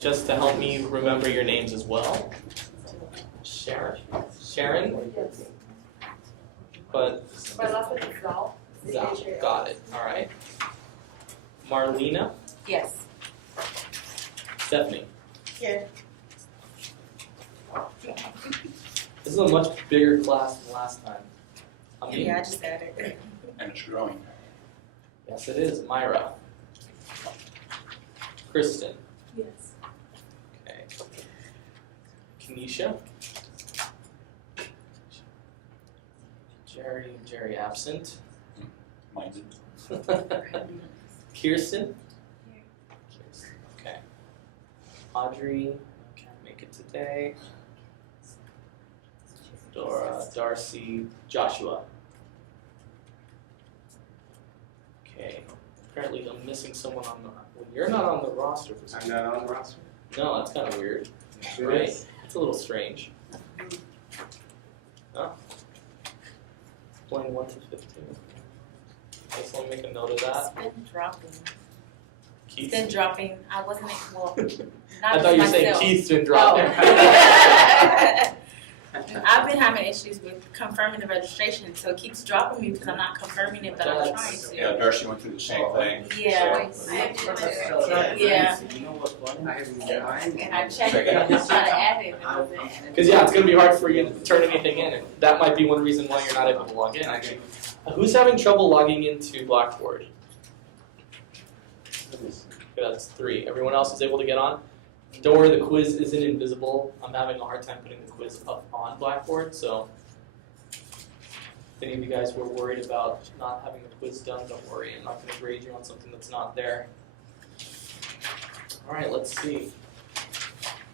Just to help me remember your names as well. Sharon? Yes. But My last name is Zal. Zal, got it. All right. Marlena? Yes. Stephanie? Here. This is a much bigger class than last time. Amin? Yeah, I just added it. And it's growing. Yes, it is. Myra? Kristen? Yes. Okay. Kenesha? Jerry absent. Minded. Kirsten? Kirsten, okay. Audrey, can't make it today. Dora, Darcy, Joshua. Okay. Apparently I'm missing someone on the, well, you're not on the roster for some I'm not on the roster. No, that's kind of weird. Sure Right? is. It's a little strange. Oh. Playing 1 to 15. Guess I'll make a note of that. It's been dropping. Keith. It's been dropping. I wasn't, well, not I thought you were saying myself. Keith's been dropping. Oh. I've been having issues with confirming the registration, so it keeps dropping me because I'm not confirming it, but I'm trying to. Yeah, Darcy went through the same thing. Yeah. Yeah. You know what's funny? I have And I checked it, I just tried to add it, and it wasn't added. Because yeah, it's going to be hard for you to turn anything in, and that might be one reason why you're not able to log in. Actually, who's having trouble logging into Blackboard? Okay, that's 3. Everyone else is able to get on. Don't worry, the quiz isn't invisible. I'm having a hard time putting the quiz up on Blackboard, so if any of you guys were worried about not having the quiz done, don't worry. I'm not going to grade you on something that's not there. All right, let's see.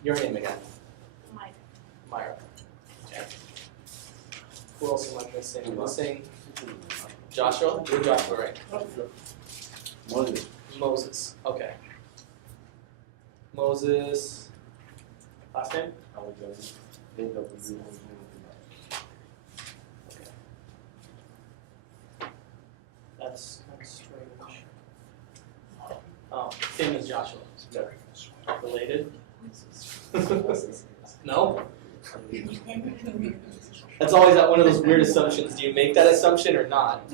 Your name again. Myra. Okay. Who else am I missing? I'm missing Joshua. You're Joshua, right? Moses. Okay. Moses. Last name? Okay. That's kind of strange. Oh, same as Joshua. Related? No? That's always that one of those weird assumptions. Do you make that assumption or not?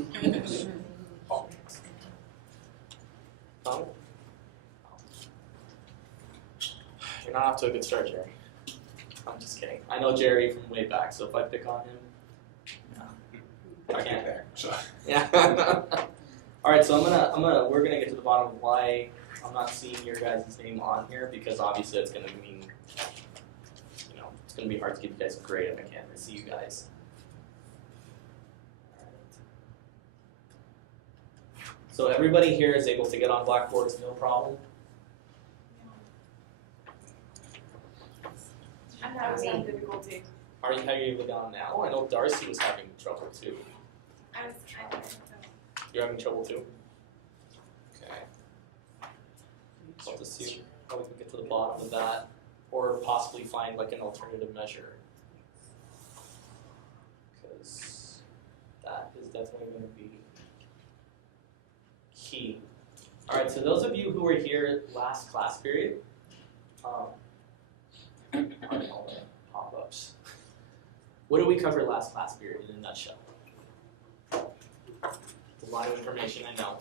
No? You're not off to a good start, Jerry. I'm just kidding. I know Jerry from way back, so if I pick on him, no. I can't. So, Yeah. All right, so we're gonna get to the bottom of why I'm not seeing your guys' name on here, because obviously it's gonna mean, it's gonna be hard to give you guys a grade if I can't see you guys. So everybody here is able to get on Blackboard, no problem. I'm having some difficulty. How are you able to get on now? I know Darcy was having trouble too. You're having trouble too? Okay. So I'll just see how we can get to the bottom of that, or possibly find like an alternative measure. Because that is definitely going to be key. All right, so those of you who were here last class period, all the pop-ups. What did we cover last class period in a nutshell? It's a lot of information, I know.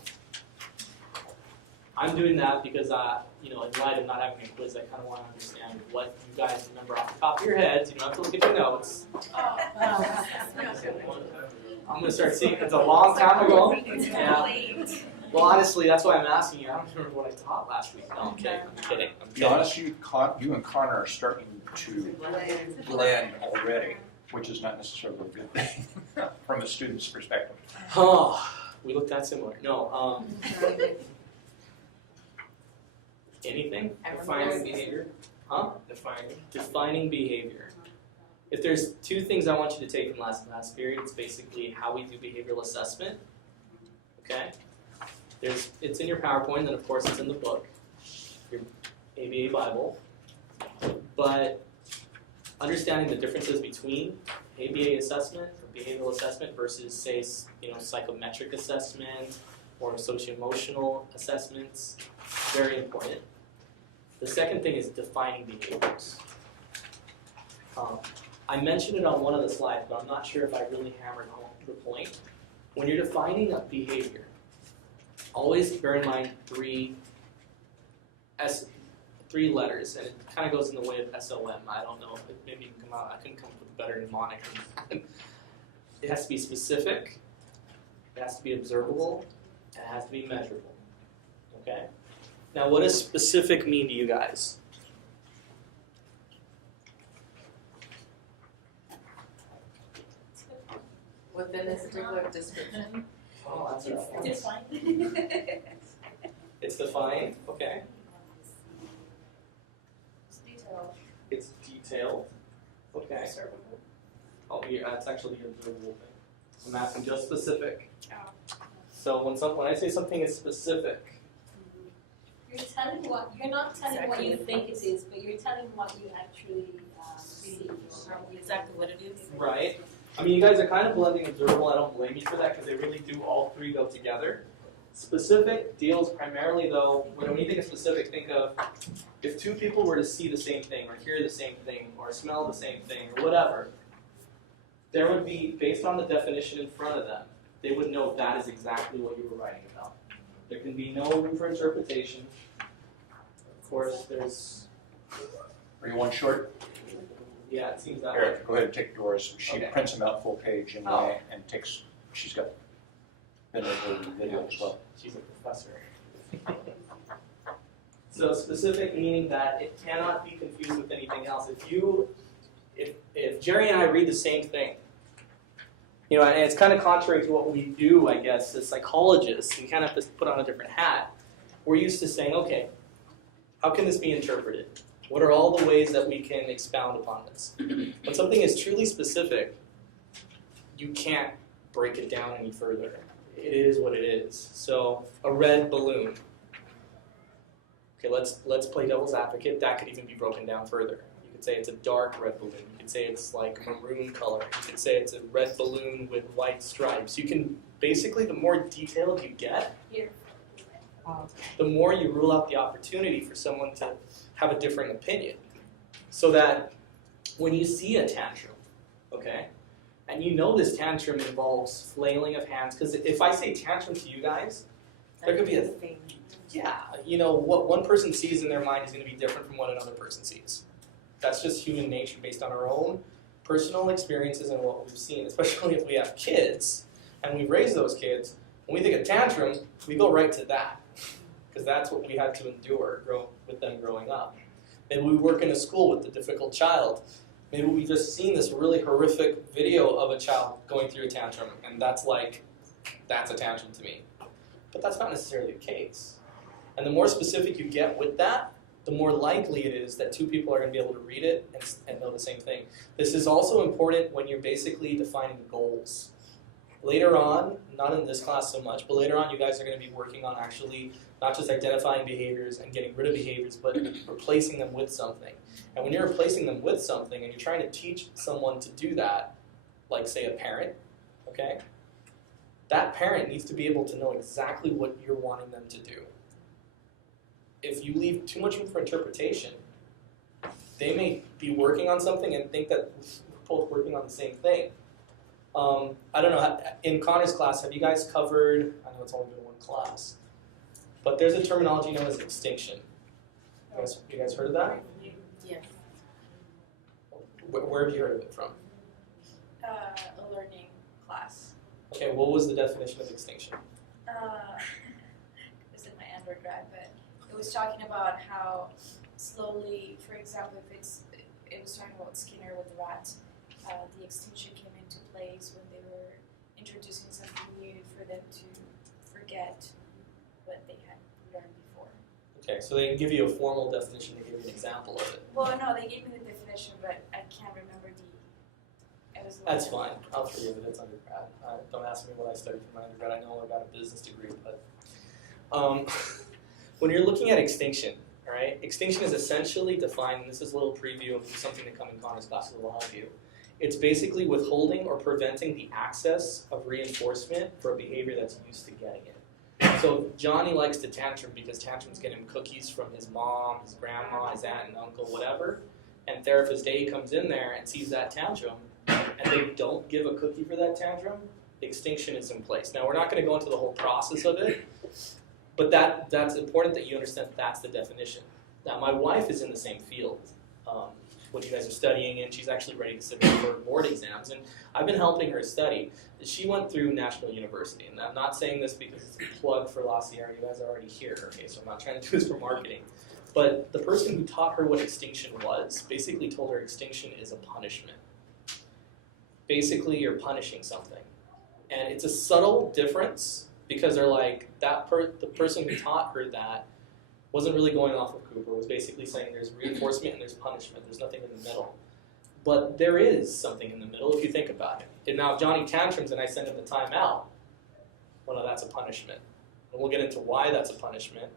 I'm doing that because, in light of not having a quiz, I kind of want to understand what you guys remember off the top of your heads. You don't have to look at your notes. I'm going to start seeing, it's a long time ago. Yeah. Well, honestly, that's why I'm asking you. I don't remember what I taught last week. No, I'm kidding. to be honest, you and Connor are starting to blend already, which is not necessarily a good thing from a student's perspective. Oh, we look that similar. No. Anything? Defining behavior. Huh? Defining behavior. If there's 2 things I want you to take from last class period, it's basically how we do behavioral assessment. Okay? It's in your PowerPoint, and of course it's in the book, your ABA Bible. But understanding the differences between ABA assessment or behavioral assessment versus, say, psychometric assessment or socio-emotional assessments, very important. The second thing is defining behaviors. I mentioned it on one of the slides, but I'm not sure if I really hammered home the point. When you're defining a behavior, always bear in mind three letters, and it kind of goes in the way of SOM. I don't know, maybe you can come out. I couldn't come up with a better mnemonic. It has to be specific, it has to be observable, and it has to be measurable. Okay? Now, what does specific mean to you guys? Within a particular description. Oh, that's right. It's fine. It's defined, okay. It's detailed. It's detailed, okay. Oh, yeah, that's actually the observable thing. I'm asking just specific. So when I say something is specific, You're telling what, you're not telling what you think it is, but you're telling what you actually see. Exactly what it is. right? I mean, you guys are kind of blending observable. I don't blame you for that because they really do all three go together. Specific deals primarily, though, when you think of specific, think of if two people were to see the same thing or hear the same thing or smell the same thing or whatever, there would be, based on the definition in front of them, they would know that is exactly what you were writing about. There can be no room for interpretation. Of course, there's, Are you one short? yeah, it seems that way. Eric, go ahead and take yours. She Okay. prints them out full page and Oh. and takes. She's got been over the video as well. She's a professor. So specific meaning that it cannot be confused with anything else. If Jerry and I read the same thing, you know, and it's kind of contrary to what we do, I guess, as psychologists, we kind of have to put on a different hat. We're used to saying, okay, how can this be interpreted? What are all the ways that we can expound upon this? When something is truly specific, you can't break it down any further. It is what it is. So a red balloon. Okay, let's play devil's advocate. That could even be broken down further. You could say it's a dark red balloon. You could say it's like maroon color. You could say it's a red balloon with white stripes. You can basically, the more detailed you get, the more you rule out the opportunity for someone to have a different opinion. So that when you see a tantrum, okay, and you know this tantrum involves flailing of hands, because if I say tantrum to you guys, there could be a, yeah, you know, what one person sees in their mind is going to be different from what another person sees. That's just human nature based on our own personal experiences and what we've seen, especially if we have kids and we raise those kids. When we think of tantrum, we go right to that because that's what we had to endure with them growing up. Maybe we work in a school with a difficult child. Maybe we've just seen this really horrific video of a child going through a tantrum, and that's a tantrum to me. But that's not necessarily the case. And the more specific you get with that, the more likely it is that two people are going to be able to read it and know the same thing. This is also important when you're basically defining goals. Later on, not in this class so much, but later on you guys are going to be working on actually not just identifying behaviors and getting rid of behaviors, but replacing them with something. And when you're replacing them with something and you're trying to teach someone to do that, like say a parent, okay, that parent needs to be able to know exactly what you're wanting them to do. If you leave too much room for interpretation, they may be working on something and think that we're both working on the same thing. I don't know, in Connor's class, have you guys covered, I know it's only been one class, but there's a terminology known as extinction. You guys heard of that? Yes. Where have you heard of it from? A learning class. Okay, what was the definition of extinction? It was in my undergrad, but it was talking about how slowly, for example, it was talking about Skinner with the rats, the extinction came into place when they were introducing something new for them to forget what they had learned before. Okay, so they give you a formal definition, they give you an example of it. Well, no, they gave me the definition, but I can't remember it was. That's fine, I'll forgive it, it's undergrad. Don't ask me what I studied for my undergrad, I know I got a business degree, but when you're looking at extinction, all right, extinction is essentially defined, and this is a little preview of something that come in Connor's classes that will help you. It's basically withholding or preventing the access of reinforcement for a behavior that's used to getting it. So Johnny likes to tantrum because tantrums get him cookies from his mom, his grandma, his aunt and uncle, whatever. And therapist A comes in there and sees that tantrum, and they don't give a cookie for that tantrum, extinction is in place. Now we're not going to go into the whole process of it, but that's important that you understand that's the definition. Now my wife is in the same field, what you guys are studying in. She's actually ready to submit for board exams, and I've been helping her study. She went through National University, and I'm not saying this because it's a plug for La Sierra. You guys are already here, okay? So I'm not trying to do this for marketing. But the person who taught her what extinction was basically told her extinction is a punishment. Basically, you're punishing something. And it's a subtle difference because they're like, the person who taught her that wasn't really going off of Cooper, was basically saying there's reinforcement and there's punishment. There's nothing in the middle. But there is something in the middle if you think about it. And now if Johnny tantrums and I send him the timeout, well, no, that's a punishment. And we'll get into why that's a punishment.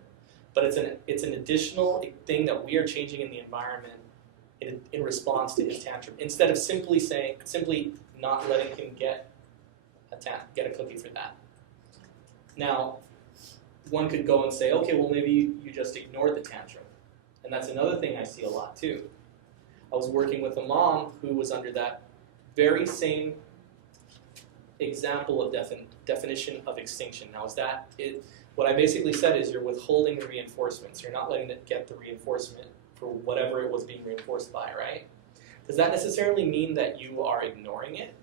But it's an additional thing that we are changing in the environment in response to his tantrum. Instead of simply not letting him get a cookie for that. Now, one could go and say, okay, well maybe you just ignored the tantrum. And that's another thing I see a lot too. I was working with a mom who was under that very same example of definition of extinction. Now what I basically said is you're withholding the reinforcements. You're not letting it get the reinforcement for whatever it was being reinforced by, right? Does that necessarily mean that you are ignoring it?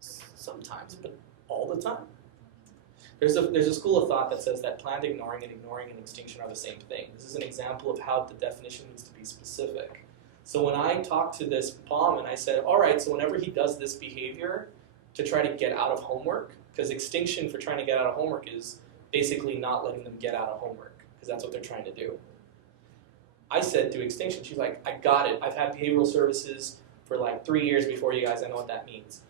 Sometimes, but all the time. There's a school of thought that says that planned ignoring and extinction are the same thing. This is an example of how the definition needs to be specific. So when I talked to this mom and I said, all right, so whenever he does this behavior to try to get out of homework, because extinction for trying to get out of homework is basically not letting them get out of homework, because that's what they're trying to do. I said to extinction, she's like, I got it. I've had behavioral services for like 3 years before you guys. I know what that means.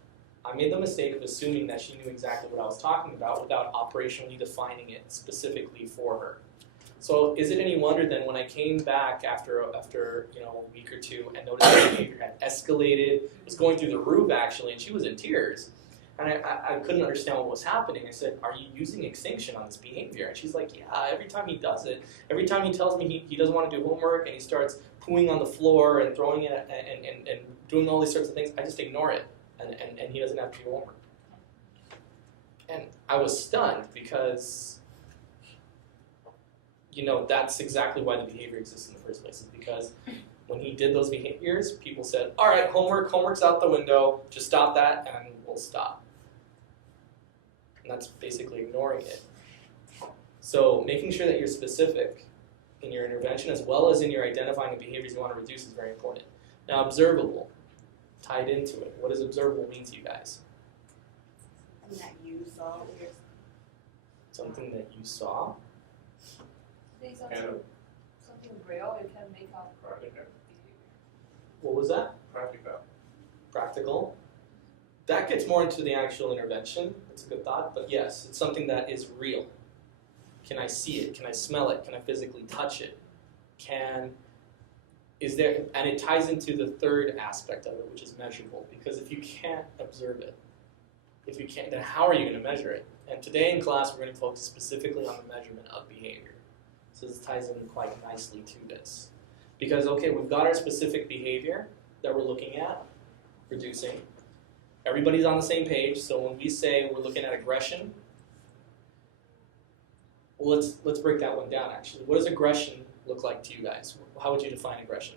I made the mistake of assuming that she knew exactly what I was talking about without operationally defining it specifically for her. So is it any wonder then when I came back after a week or two and noticed that the behavior had escalated, was going through the roof actually, and she was in tears. And I couldn't understand what was happening. I said, are you using extinction on this behavior? And she's like, yeah, every time he does it, every time he tells me he doesn't want to do homework and he starts pooing on the floor and throwing it and doing all these sorts of things, I just ignore it. And he doesn't have to do homework. And I was stunned because, that's exactly why the behavior exists in the first place. Is because when he did those behaviors, people said, all right, homework's out the window, just stop that and we'll stop. And that's basically ignoring it. So making sure that you're specific in your intervention as well as in your identifying the behaviors you want to reduce is very important. Now, observable. Tied into it. What does observable mean to you guys? Something that you saw. Something that you saw? Say something real, you can make out behavior. What was that? Practical. Practical. That gets more into the actual intervention. That's a good thought. But yes, it's something that is real. Can I see it? Can I smell it? Can I physically touch it? And it ties into the third aspect of it, which is measurable. Because if you can't observe it, then how are you going to measure it? And today in class, we're going to focus specifically on the measurement of behavior. So this ties in quite nicely to this. Because, okay, we've got our specific behavior that we're looking at, reducing. Everybody's on the same page, so when we say we're looking at aggression, well, let's break that one down, actually. What does aggression look like to you guys? How would you define aggression?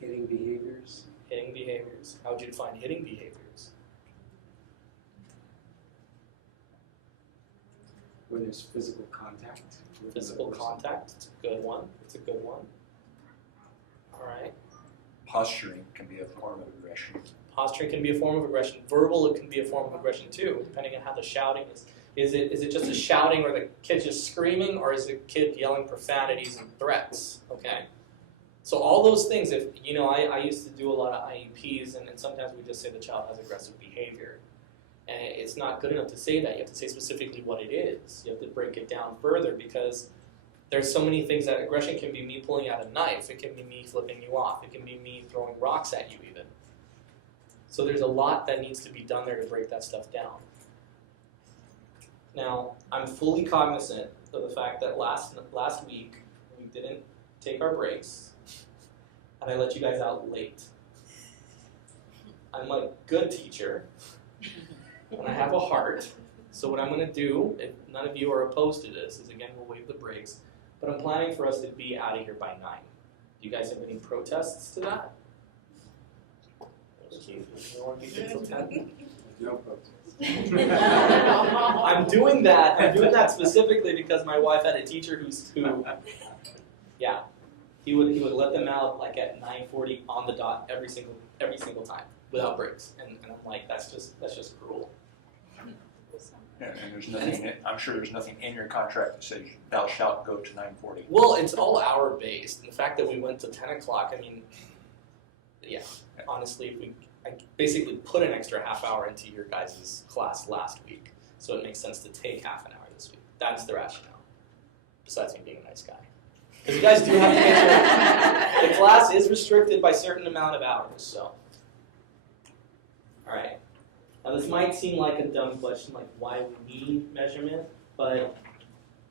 Hitting behaviors. Hitting behaviors. How would you define hitting behaviors? When there's physical contact. with Physical another person. contact. It's a good one. All right. Posturing can be a form of aggression. Posturing can be a form of aggression. Verbal, it can be a form of aggression too, depending on how the shouting is. Is it just a shouting where the kid's just screaming, or is the kid yelling profanities and threats? Okay. So all those things, I used to do a lot of IEPs, and sometimes we just say the child has aggressive behavior. And it's not good enough to say that. You have to say specifically what it is. You have to break it down further because there's so many things that aggression can be me pulling out a knife. It can be me flipping you off. It can be me throwing rocks at you even. So there's a lot that needs to be done there to break that stuff down. Now, I'm fully cognizant of the fact that last week we didn't take our breaks, and I let you guys out late. I'm a good teacher, and I have a heart. So what I'm going to do, if none of you are opposed to this, is again we'll waive the breaks. But I'm planning for us to be out of here by 9. Do you guys have any protests to that? You don't want to be here till 10? No protest. I'm doing that specifically because my wife had a teacher who he would let them out like at 9:40 on the dot every single time without breaks, and I'm like that's just cruel. And there's nothing, I'm sure there's nothing in your contract that says thou shalt go to 9:40. Well, it's all hour based. The fact that we went to 10 o'clock, I mean, yeah, honestly, I basically put an extra half hour into your guys' class last week, so it makes sense to take half an hour this week. That's the rationale. Besides me being a nice guy. Because you guys do have to make sure the class is restricted by a certain amount of hours, so. All right. Now this might seem like a dumb question, like why we need measurement, but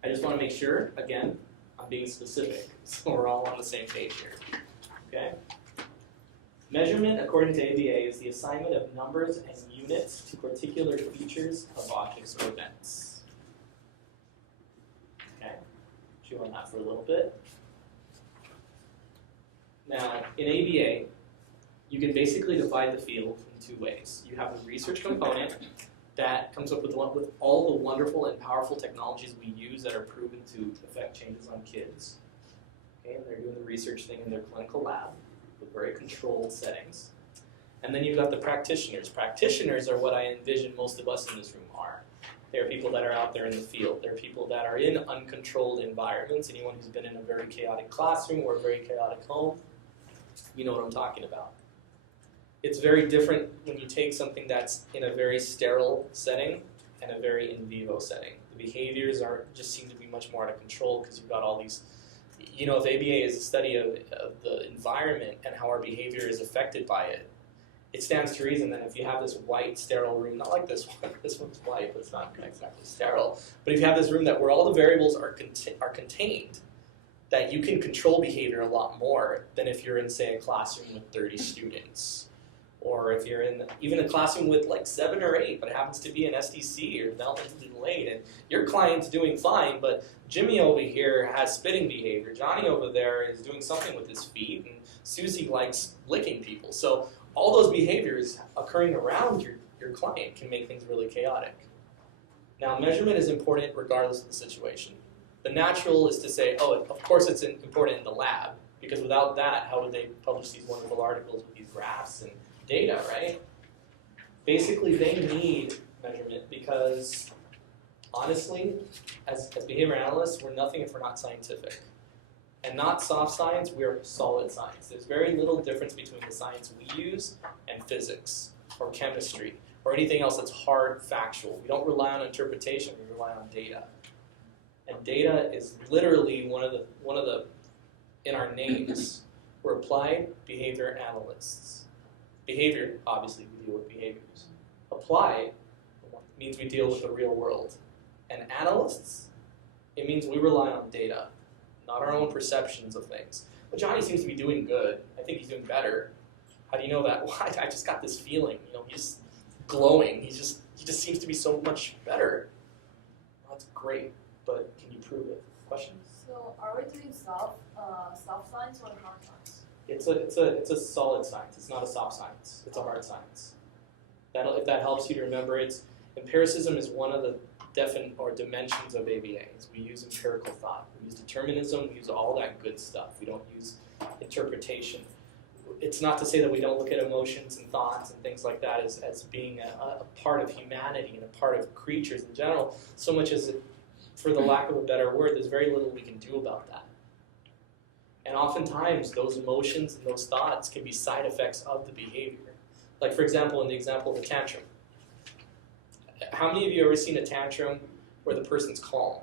I just want to make sure, again, I'm being specific, so we're all on the same page here, okay? Measurement, according to ABA, is the assignment of numbers and units to particular features of objects or events. Okay, chew on that for a little bit. Now, in ABA, you can basically divide the field in 2 ways. You have the research component that comes up with all the wonderful and powerful technologies we use that are proven to affect changes on kids. Okay, and they're doing the research thing in their clinical lab with very controlled settings. And then you've got the practitioners. Practitioners are what I envision most of us in this room are. They are people that are out there in the field. They're people that are in uncontrolled environments. Anyone who's been in a very chaotic classroom or a very chaotic home, you know what I'm talking about. It's very different when you take something that's in a very sterile setting and a very in vivo setting. The behaviors just seem to be much more out of control because you've got all these, you know, if ABA is a study of the environment and how our behavior is affected by it, it stands to reason that if you have this white sterile room, not like this one, this one's white, but it's not exactly sterile, but if you have this room where all the variables are contained, that you can control behavior a lot more than if you're in, say, a classroom with 30 students. Or if you're in even a classroom with like 7 or 8, but it happens to be an SDC or developmentally delayed, and your client's doing fine, but Jimmy over here has spitting behavior, Johnny over there is doing something with his feet, and Susie likes licking people. So all those behaviors occurring around your client can make things really chaotic. Now, measurement is important regardless of the situation. The natural is to say, oh, of course it's important in the lab, because without that, how would they publish these wonderful articles with these graphs and data, right? Basically, they need measurement because, honestly, as behavior analysts, we're nothing if we're not scientific. And not soft science, we're solid science. There's very little difference between the science we use and physics or chemistry or anything else that's hard, factual. We don't rely on interpretation, we rely on data. And data is literally one of the in our names, we're applied behavior analysts. Behavior, obviously, we deal with behaviors. Applied means we deal with the real world. And analysts, it means we rely on data, not our own perceptions of things. But Johnny seems to be doing good. I think he's doing better. How do you know that? Why? I just got this feeling. You know, he's glowing. He just seems to be so much better. Well, that's great, but can you prove it? Questions? So are we doing soft science or hard science? It's a solid science. It's not a soft science. It's a hard science. If that helps you to remember, empiricism is one of the dimensions of ABA. We use empirical thought. We use determinism. We use all that good stuff. We don't use interpretation. It's not to say that we don't look at emotions and thoughts and things like that as being a part of humanity and a part of creatures in general, so much as, for the lack of a better word, there's very little we can do about that. And oftentimes, those emotions and those thoughts can be side effects of the behavior. Like, for example, in the example of a tantrum. How many of you have ever seen a tantrum where the person's calm?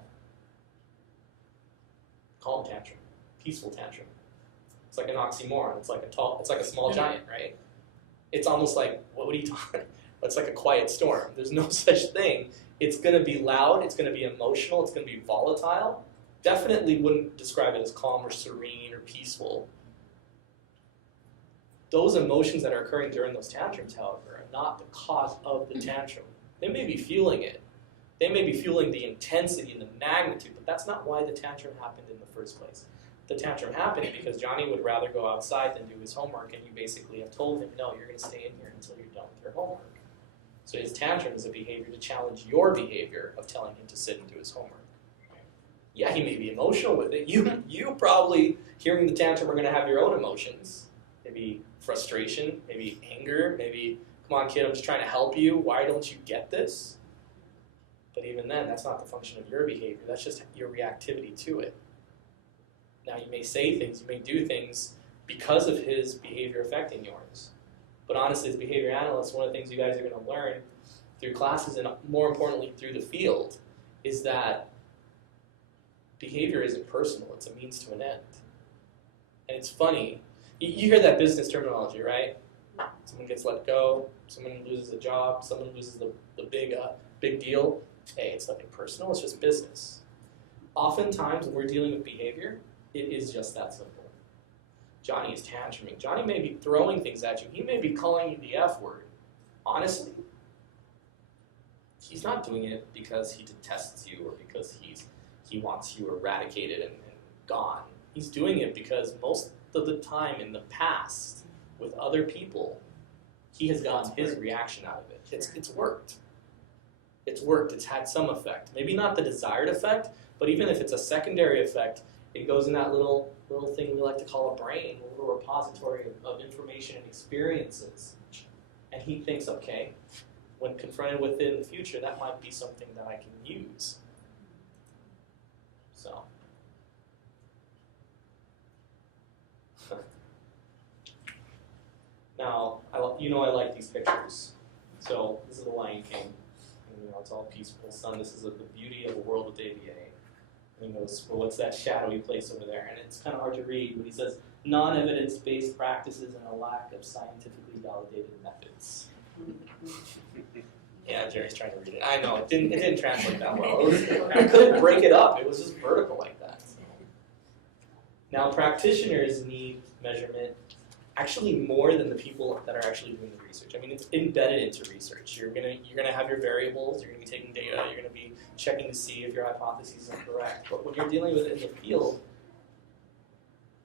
Calm tantrum. Peaceful tantrum. It's like an oxymoron. It's like a small giant, right? It's almost like, what are you talking about? It's like a quiet storm. There's no such thing It's going to be loud, it's going to be emotional, it's going to be volatile. Definitely wouldn't describe it as calm or serene or peaceful. Those emotions that are occurring during those tantrums, however, are not the cause of the tantrum. They may be fueling it. They may be fueling the intensity and the magnitude, but that's not why the tantrum happened in the first place. The tantrum happened because Johnny would rather go outside than do his homework, and you basically have told him, no, you're going to stay in here until you're done with your homework. So his tantrum is a behavior to challenge your behavior of telling him to sit and do his homework. Yeah, he may be emotional with it. You probably, hearing the tantrum, are going to have your own emotions. Maybe frustration, maybe anger, maybe, come on kid, I'm just trying to help you. Why don't you get this? But even then, that's not the function of your behavior. That's just your reactivity to it. Now, you may say things, you may do things because of his behavior affecting yours. But honestly, as behavior analysts, one of the things you guys are going to learn through classes and more importantly through the field is that behavior isn't personal, it's a means to an end. And it's funny, you hear that business terminology, right? Someone gets let go, someone loses a job, someone loses the big deal. Hey, it's nothing personal, it's just business. Oftentimes when we're dealing with behavior, it is just that simple. Johnny is tantruming. Johnny may be throwing things at you. He may be calling you the F word. Honestly, he's not doing it because he detests you or because he wants you eradicated and gone. He's doing it because most of the time in the past with other people, he has gotten his reaction out of it. It's worked. It's worked. It's had some effect. Maybe not the desired effect, but even if it's a secondary effect, it goes in that little thing we like to call a brain, a little repository of information and experiences. And he thinks, okay, when confronted with it in the future, that might be something that I can use. So. Now, I like these pictures. So this is the Lion King. And, it's all peaceful sun. This is the beauty of a world with ABA. And he goes, well, what's that shadowy place over there? And it's kind of hard to read, but he says, non-evidence-based practices and a lack of scientifically validated methods. Yeah, Jerry's trying to read it. I know, it didn't translate that well. I couldn't break it up. It was just vertical like that. Now, practitioners need measurement actually more than the people that are actually doing the research. I mean, it's embedded into research. You're gonna have your variables, you're gonna be taking data, you're gonna be checking to see if your hypotheses are correct. But when you're dealing with it in the field,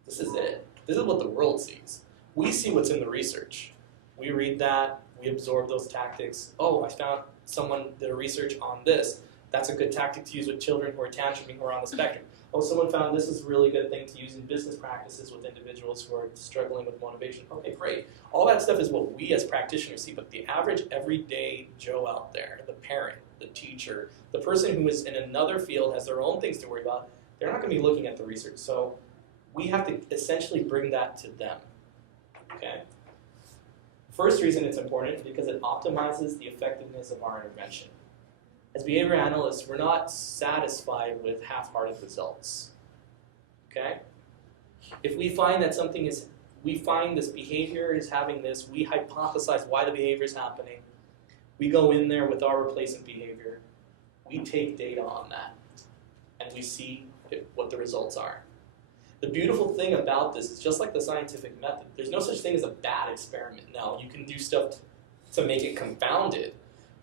this is it. This is what the world sees. We see what's in the research. We read that, we absorb those tactics. Oh, I found someone did a research on this. That's a good tactic to use with children who are tantruming, who are on the spectrum. Oh, someone found this is a really good thing to use in business practices with individuals who are struggling with motivation. Okay, great. All that stuff is what we as practitioners see, but the average everyday Joe out there, the parent, the teacher, the person who is in another field, has their own things to worry about, they're not going to be looking at the research. So we have to essentially bring that to them. Okay? First reason it's important is because it optimizes the effectiveness of our intervention. As behavior analysts, we're not satisfied with half-hearted results. Okay? If we find that we find this behavior is having this, we hypothesize why the behavior is happening, we go in there with our replacement behavior, we take data on that, and we see what the results are. The beautiful thing about this is just like the scientific method, there's no such thing as a bad experiment. Now, you can do stuff to make it confounded,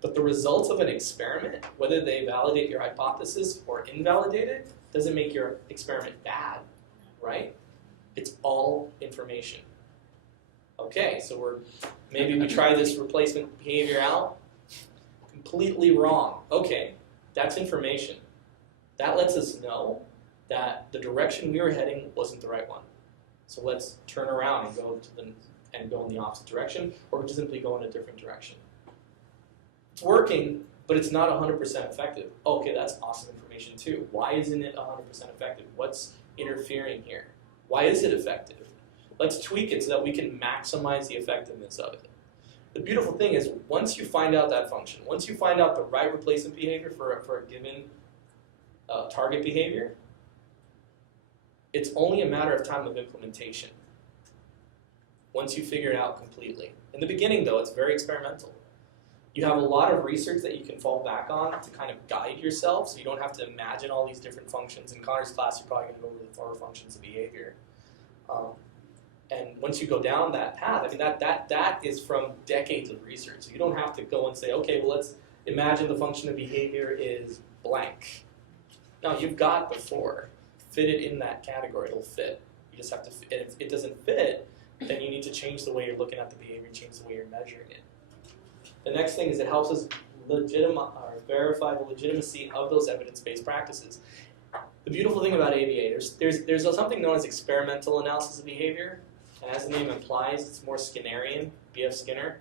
but the results of an experiment, whether they validate your hypothesis or invalidate it, doesn't make your experiment bad, right? It's all information. Okay, so maybe we try this replacement behavior out, completely wrong. Okay, that's information. That lets us know that the direction we were heading wasn't the right one. So let's turn around and go in the opposite direction, or simply go in a different direction. It's working, but it's not 100% effective. Okay, that's awesome information too. Why isn't it 100% effective? What's interfering here? Why is it effective? Let's tweak it so that we can maximize the effectiveness of it. The beautiful thing is, once you find out that function, once you find out the right replacement behavior for a given target behavior, it's only a matter of time of implementation. Once you figure it out completely. In the beginning, though, it's very experimental. You have a lot of research that you can fall back on to kind of guide yourself, so you don't have to imagine all these different functions. In Connor's class, you're probably going to go over the 4 functions of behavior. And once you go down that path, I mean, that is from decades of research. So you don't have to go and say, okay, well, let's imagine the function of behavior is blank. No, you've got the 4. Fit it in that category, it'll fit. You just have to, if it doesn't fit, then you need to change the way you're looking at the behavior, change the way you're measuring it. The next thing is it helps us verify the legitimacy of those evidence-based practices. The beautiful thing about ABA, there's something known as experimental analysis of behavior, and as the name implies, it's more Skinnerian, B.F. Skinner.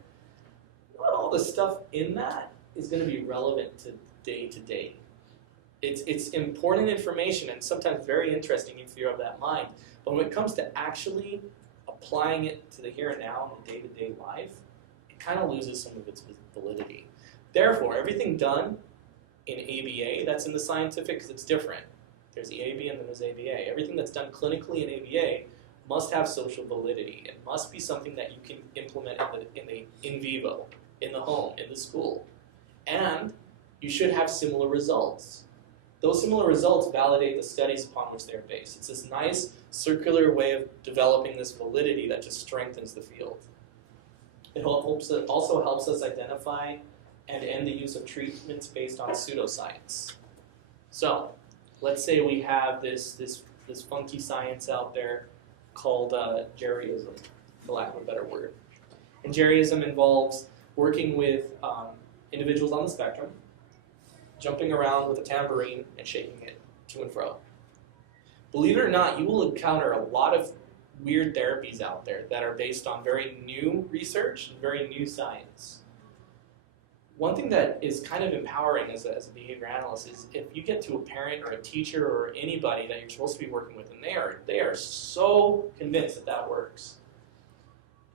Not all the stuff in that is going to be relevant to day to day. It's important information and sometimes very interesting if you're of that mind, but when it comes to actually applying it to the here and now in the day-to-day life, it kind of loses some of its validity. Therefore, everything done in ABA that's in the scientific, because it's different. There's the ABA and then there's ABA. Everything that's done clinically in ABA must have social validity. It must be something that you can implement in vivo, in the home, in the school. And you should have similar results. Those similar results validate the studies upon which they're based. It's this nice circular way of developing this validity that just strengthens the field. It also helps us identify and end the use of treatments based on pseudoscience. So, let's say we have this funky science out there called Jerryism, for lack of a better word. And Jerryism involves working with individuals on the spectrum, jumping around with a tambourine and shaking it to and fro. Believe it or not, you will encounter a lot of weird therapies out there that are based on very new research and very new science. One thing that is kind of empowering as a behavior analyst is if you get to a parent or a teacher or anybody that you're supposed to be working with and they are so convinced that that works,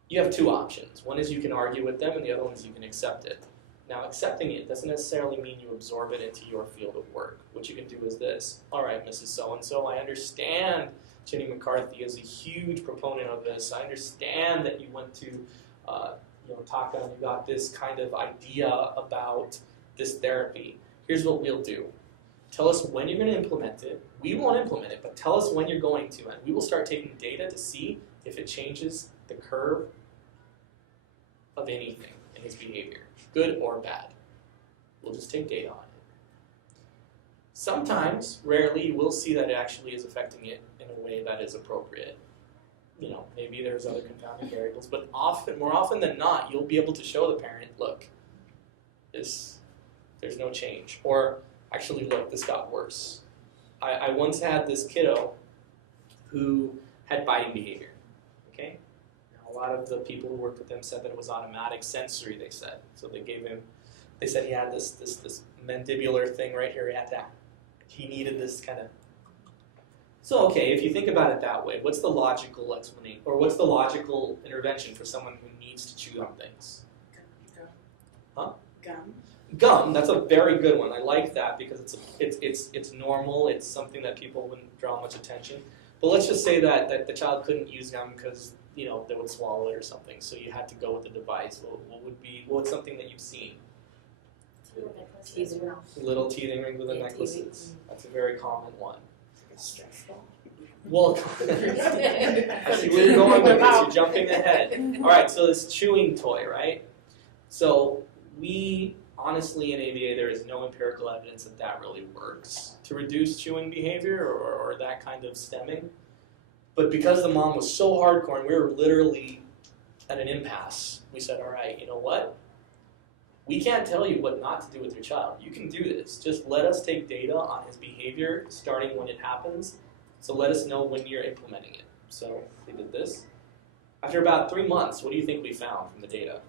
you have 2 options. One is you can argue with them and the other one is you can accept it. Now, accepting it doesn't necessarily mean you absorb it into your field of work. What you can do is this. All right, Mrs. So-and-so, I understand Jenny McCarthy is a huge proponent of this. I understand that you went to Taka and you got this kind of idea about this therapy. Here's what we'll do. Tell us when you're going to implement it. We won't implement it, but tell us when you're going to, and we will start taking data to see if it changes the curve of anything in his behavior, good or bad. We'll just take data on it. Sometimes, rarely, you will see that it actually is affecting it in a way that is appropriate. Maybe there's other confounding variables, but more often than not, you'll be able to show the parent, look, there's no change. Or, actually, look, this got worse. I once had this kiddo who had biting behavior, okay? Now, a lot of the people who worked with him said that it was automatic sensory, they said. So they said he had this mandibular thing right here, he needed this kind of. So, okay, if you think about it that way, what's the logical explanation, or what's the logical intervention for someone who needs to chew on things? Huh? Gum, that's a very good one. I like that because it's normal, it's something that people wouldn't draw much attention. But let's just say that the child couldn't use gum because, they would swallow it or something, so you had to go with the device. What's something that you've seen? Little teething rings with the necklaces. That's a very common one. Stressful. Well, I see where you're going with this. You're jumping ahead. All right, so this chewing toy, right? So we honestly in ABA there is no empirical evidence that really works to reduce chewing behavior or that kind of stemming. But because the mom was so hardcore and we were literally at an impasse, we said, all right, you know what? We can't tell you what not to do with your child. You can do this. Just let us take data on his behavior starting when it happens. So let us know when you're implementing it. So we did this. After about 3 months, what do you think we found from the data?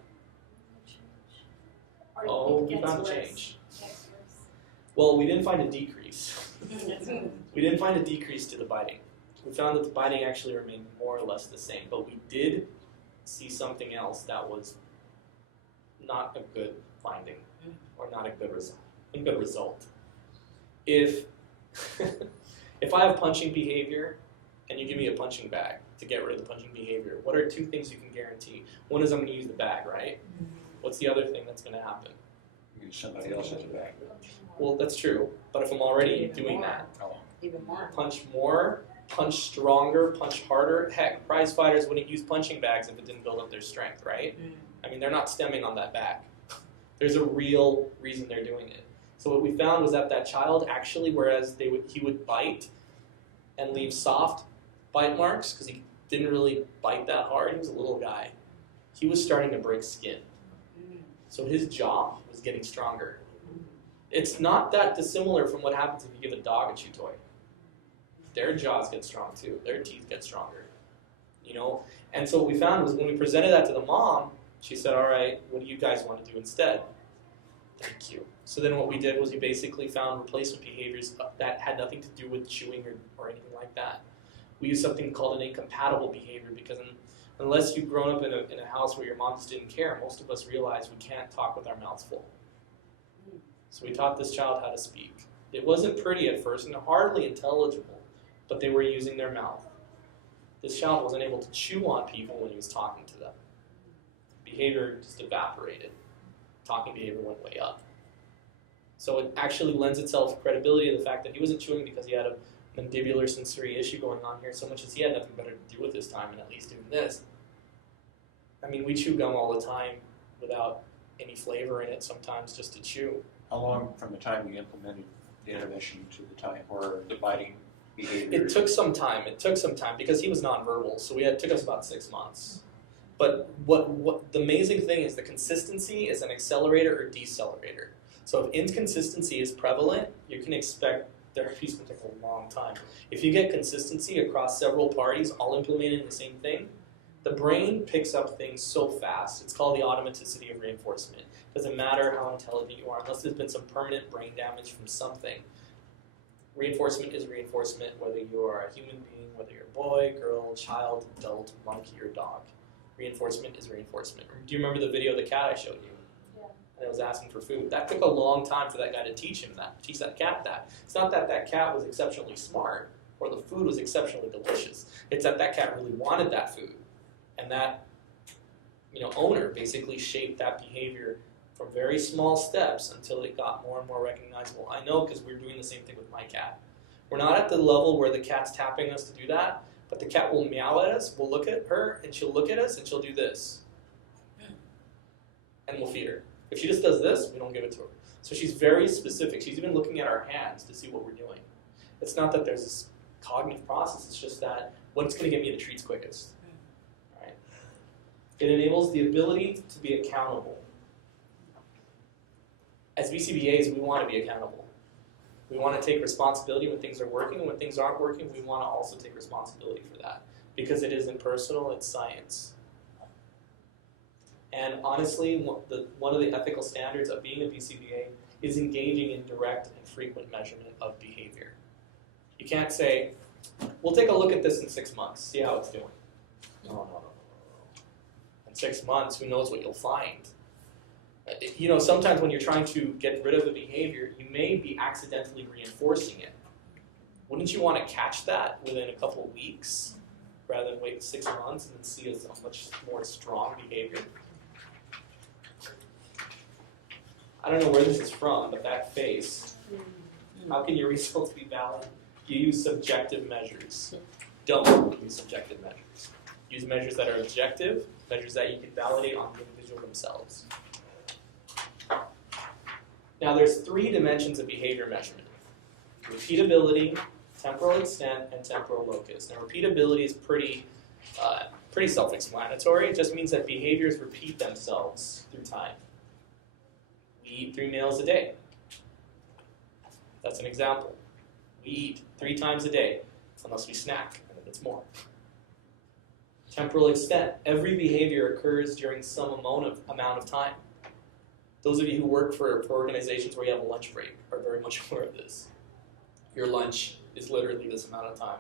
We found a change. Well, we didn't find a decrease. We didn't find a decrease to the biting. We found that the biting actually remained more or less the same, but we did see something else that was not a good finding, or not a good result. If if I have punching behavior and you give me a punching bag to get rid of the punching behavior, what are 2 things you can guarantee? One is I'm going to use the bag, right? What's the other thing that's going to happen? Use somebody else's bag. Well, that's true, but if I'm already doing that, Even more. punch more, punch stronger, punch harder. Heck, prize fighters wouldn't use punching bags if it didn't build up their strength, right? I mean, they're not stemming on that bag. There's a real reason they're doing it. So what we found was that child actually, whereas he would bite and leave soft bite marks because he didn't really bite that hard. He was a little guy. He was starting to break skin. So his jaw was getting stronger. It's not that dissimilar from what happens if you give a dog a chew toy. Their jaws get strong too. Their teeth get stronger. You know? And so what we found was when we presented that to the mom, she said, all right, what do you guys want to do instead? Thank you. So then what we did was we basically found replacement behaviors that had nothing to do with chewing or anything like that. We used something called an incompatible behavior because unless you've grown up in a house where your mom just didn't care, most of us realize we can't talk with our mouths full. So we taught this child how to speak. It wasn't pretty at first and hardly intelligible, but they were using their mouth. This child wasn't able to chew on people when he was talking to them. Behavior just evaporated. Talking behavior went way up. So it actually lends itself to credibility to the fact that he wasn't chewing because he had a mandibular sensory issue going on here so much as he had nothing better to do with his time and at least doing this. I mean, we chew gum all the time without any flavor in it sometimes just to chew. How long from the time you implemented the intervention to the time where the biting behavior? It took some time. It took some time because he was nonverbal, so it took us about 6 months. But what the amazing thing is the consistency is an accelerator or decelerator. So if inconsistency is prevalent, you can expect therapy's going to take a long time. If you get consistency across several parties all implementing the same thing, the brain picks up things so fast. It's called the automaticity of reinforcement. It doesn't matter how intelligent you are, unless there's been some permanent brain damage from something. Reinforcement is reinforcement, whether you are a human being, whether you're a boy, girl, child, adult, monkey, or dog. Reinforcement is reinforcement. Do you remember the video of the cat I showed you? Yeah. And it was asking for food. That took a long time for that guy to teach that cat that. It's not that that cat was exceptionally smart or the food was exceptionally delicious. It's that that cat really wanted that food. And that owner basically shaped that behavior from very small steps until it got more and more recognizable. I know because we're doing the same thing with my cat. We're not at the level where the cat's tapping us to do that, but the cat will meow at us, we'll look at her, and she'll look at us, and she'll do this. And we'll feed her. If she just does this, we don't give it to her. So she's very specific. She's even looking at our hands to see what we're doing. It's not that there's this cognitive process, it's just that what's going to get me the treats quickest. Right? It enables the ability to be accountable. As BCBAs, we want to be accountable. We want to take responsibility when things are working, and when things aren't working, we want to also take responsibility for that. Because it isn't personal, it's science. And honestly, one of the ethical standards of being a BCBA is engaging in direct and frequent measurement of behavior. You can't say, we'll take a look at this in 6 months, see how it's doing. No. In 6 months, who knows what you'll find. Sometimes when you're trying to get rid of a behavior, you may be accidentally reinforcing it. Wouldn't you want to catch that within a couple of weeks rather than wait 6 months and then see a much more strong behavior? I don't know where this is from, but that face, how can your results be valid? You use subjective measures. Don't use subjective measures. Use measures that are objective, measures that you can validate on the individual themselves. Now there's 3 dimensions of behavior measurement. Repeatability, temporal extent, and temporal locus. Now repeatability is pretty self-explanatory. It just means that behaviors repeat themselves through time. We eat 3 meals a day. That's an example. We eat 3 times a day, unless we snack, and then it's more. Temporal extent. Every behavior occurs during some amount of time. Those of you who work for organizations where you have a lunch break are very much aware of this. Your lunch is literally this amount of time,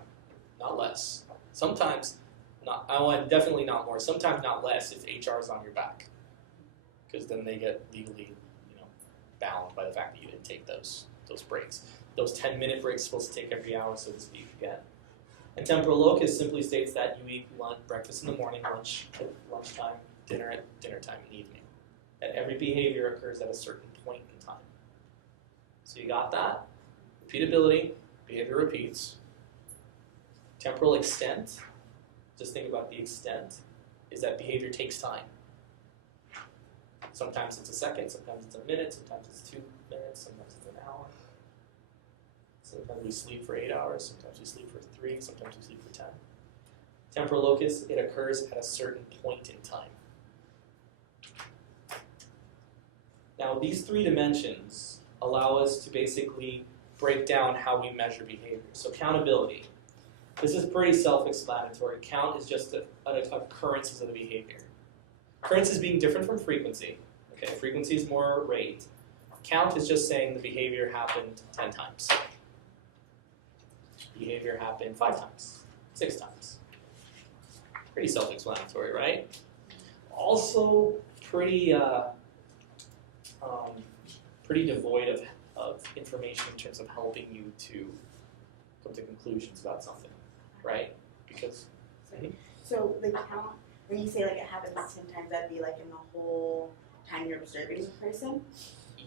not less. Sometimes, definitely not more. Sometimes not less if HR is on your back, because then they get legally, bound by the fact that you didn't take those breaks. Those 10-minute breaks are supposed to take every hour, so to speak, again. And temporal locus simply states that you eat breakfast in the morning, lunch at lunchtime, dinner at dinner time in the evening. That every behavior occurs at a certain point in time. So you got that? Repeatability, behavior repeats. Temporal extent, just think about the extent, is that behavior takes time. Sometimes it's a second, sometimes it's a minute, sometimes it's 2 minutes, sometimes it's an hour. Sometimes we sleep for 8 hours, sometimes we sleep for 3, sometimes we sleep for 10. Temporal locus, it occurs at a certain point in time. Now these 3 dimensions allow us to basically break down how we measure behavior. So countability. This is pretty self-explanatory. Count is just occurrences of the behavior. Occurrences being different from frequency. Okay, frequency is more rate. Count is just saying the behavior happened 10 times. Behavior happened 5 times, 6 times. Pretty self-explanatory, right? Also pretty pretty devoid of information in terms of helping you to come to conclusions about something, right? Because So the count, when you say like it happens 10 times, that'd be like in the whole time you're observing the person?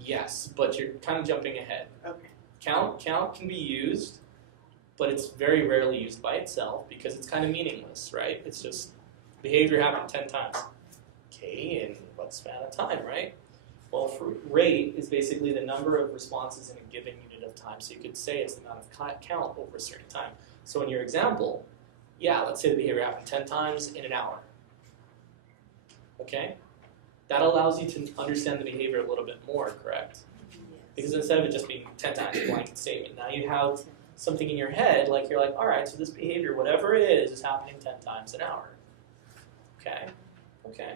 yes, but you're kind of jumping ahead. Okay. Count can be used, but it's very rarely used by itself because it's kind of meaningless, right? It's just behavior happened 10 times. Okay, in what span of time, right? Well, rate is basically the number of responses in a given unit of time. So you could say it's the amount of count over a certain time. So in your example, yeah, let's say the behavior happened 10 times in an hour. Okay? That allows you to understand the behavior a little bit more, correct? Because instead of it just being 10 times a blanket statement, now you have something in your head, like you're like, all right, so this behavior, whatever it is happening 10 times an hour. Okay? Okay.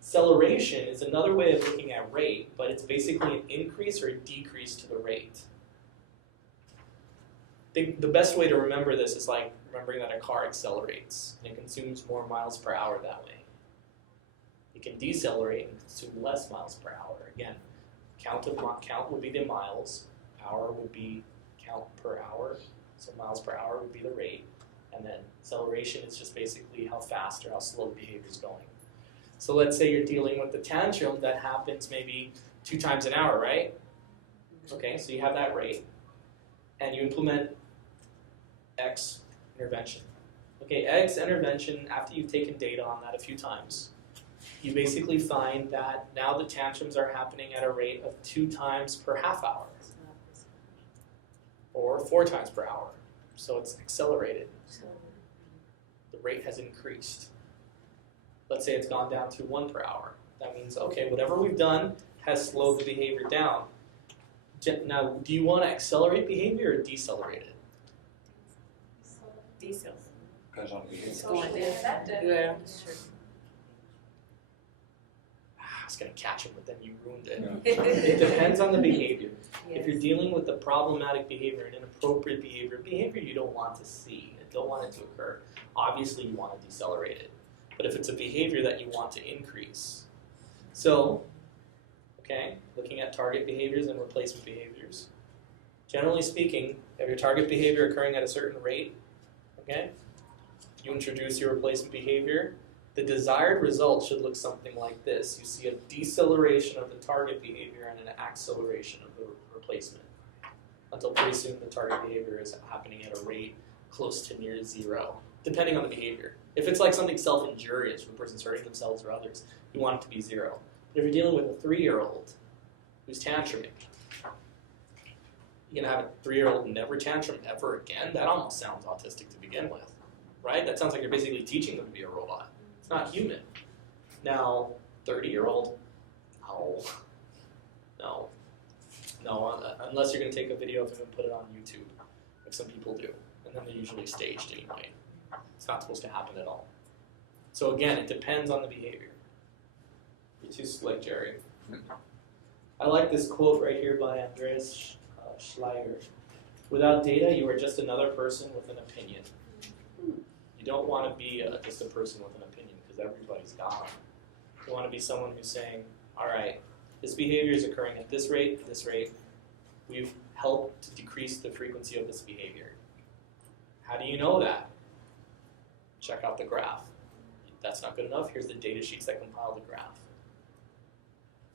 Acceleration is another way of looking at rate, but it's basically an increase or a decrease to the rate. The best way to remember this is like remembering that a car accelerates and it consumes more miles per hour that way. It can decelerate and consume less miles per hour. Again, count would be the miles, hour would be count per hour, so miles per hour would be the rate, and then acceleration is just basically how fast or how slow the behavior is going. So let's say you're dealing with the tantrum that happens maybe 2 times an hour, right? Okay, so you have that rate, and you implement X intervention. Okay, X intervention, after you've taken data on that a few times, you basically find that now the tantrums are happening at a rate of 2 times per half hour, or 4 times per hour. So it's accelerated. The rate has increased. Let's say it's gone down to 1 per hour. That means, okay, whatever we've done has slowed the behavior down. Now, do you want to accelerate behavior or decelerate it? Diesel. Depends on the behavior. Socially effective. Yeah, that's true. I was going to catch it, but then you ruined it. Yeah. It depends on the behavior. If you're dealing with the problematic behavior and inappropriate behavior you don't want to see, and don't want it to occur, obviously you want to decelerate it. But if it's a behavior that you want to increase. So, okay, looking at target behaviors and replacement behaviors. Generally speaking, if your target behavior occurring at a certain rate, okay, you introduce your replacement behavior, the desired result should look something like this. You see a deceleration of the target behavior and an acceleration of the replacement. Until pretty soon the target behavior is happening at a rate close to near 0, depending on the behavior. If it's like something self-injurious, where the person's hurting themselves or others, you want it to be 0. But if you're dealing with a 3-year-old who's tantruming, you're going to have a 3-year-old never tantrum ever again? That almost sounds autistic to begin with, right? That sounds like you're basically teaching them to be a robot. It's not human. Now, 30-year-old, no, unless you're going to take a video of him and put it on YouTube, like some people do, and then they're usually staged anyway. It's not supposed to happen at all. So again, it depends on the behavior. You're too slick, Jerry. I like this quote right here by Andreas Schleier. Without data, you are just another person with an opinion. You don't want to be just a person with an opinion because everybody's got one. You want to be someone who's saying, all right, this behavior is occurring at this rate, this rate. We've helped to decrease the frequency of this behavior. How do you know that? Check out the graph. If that's not good enough, here's the data sheets that compile the graph.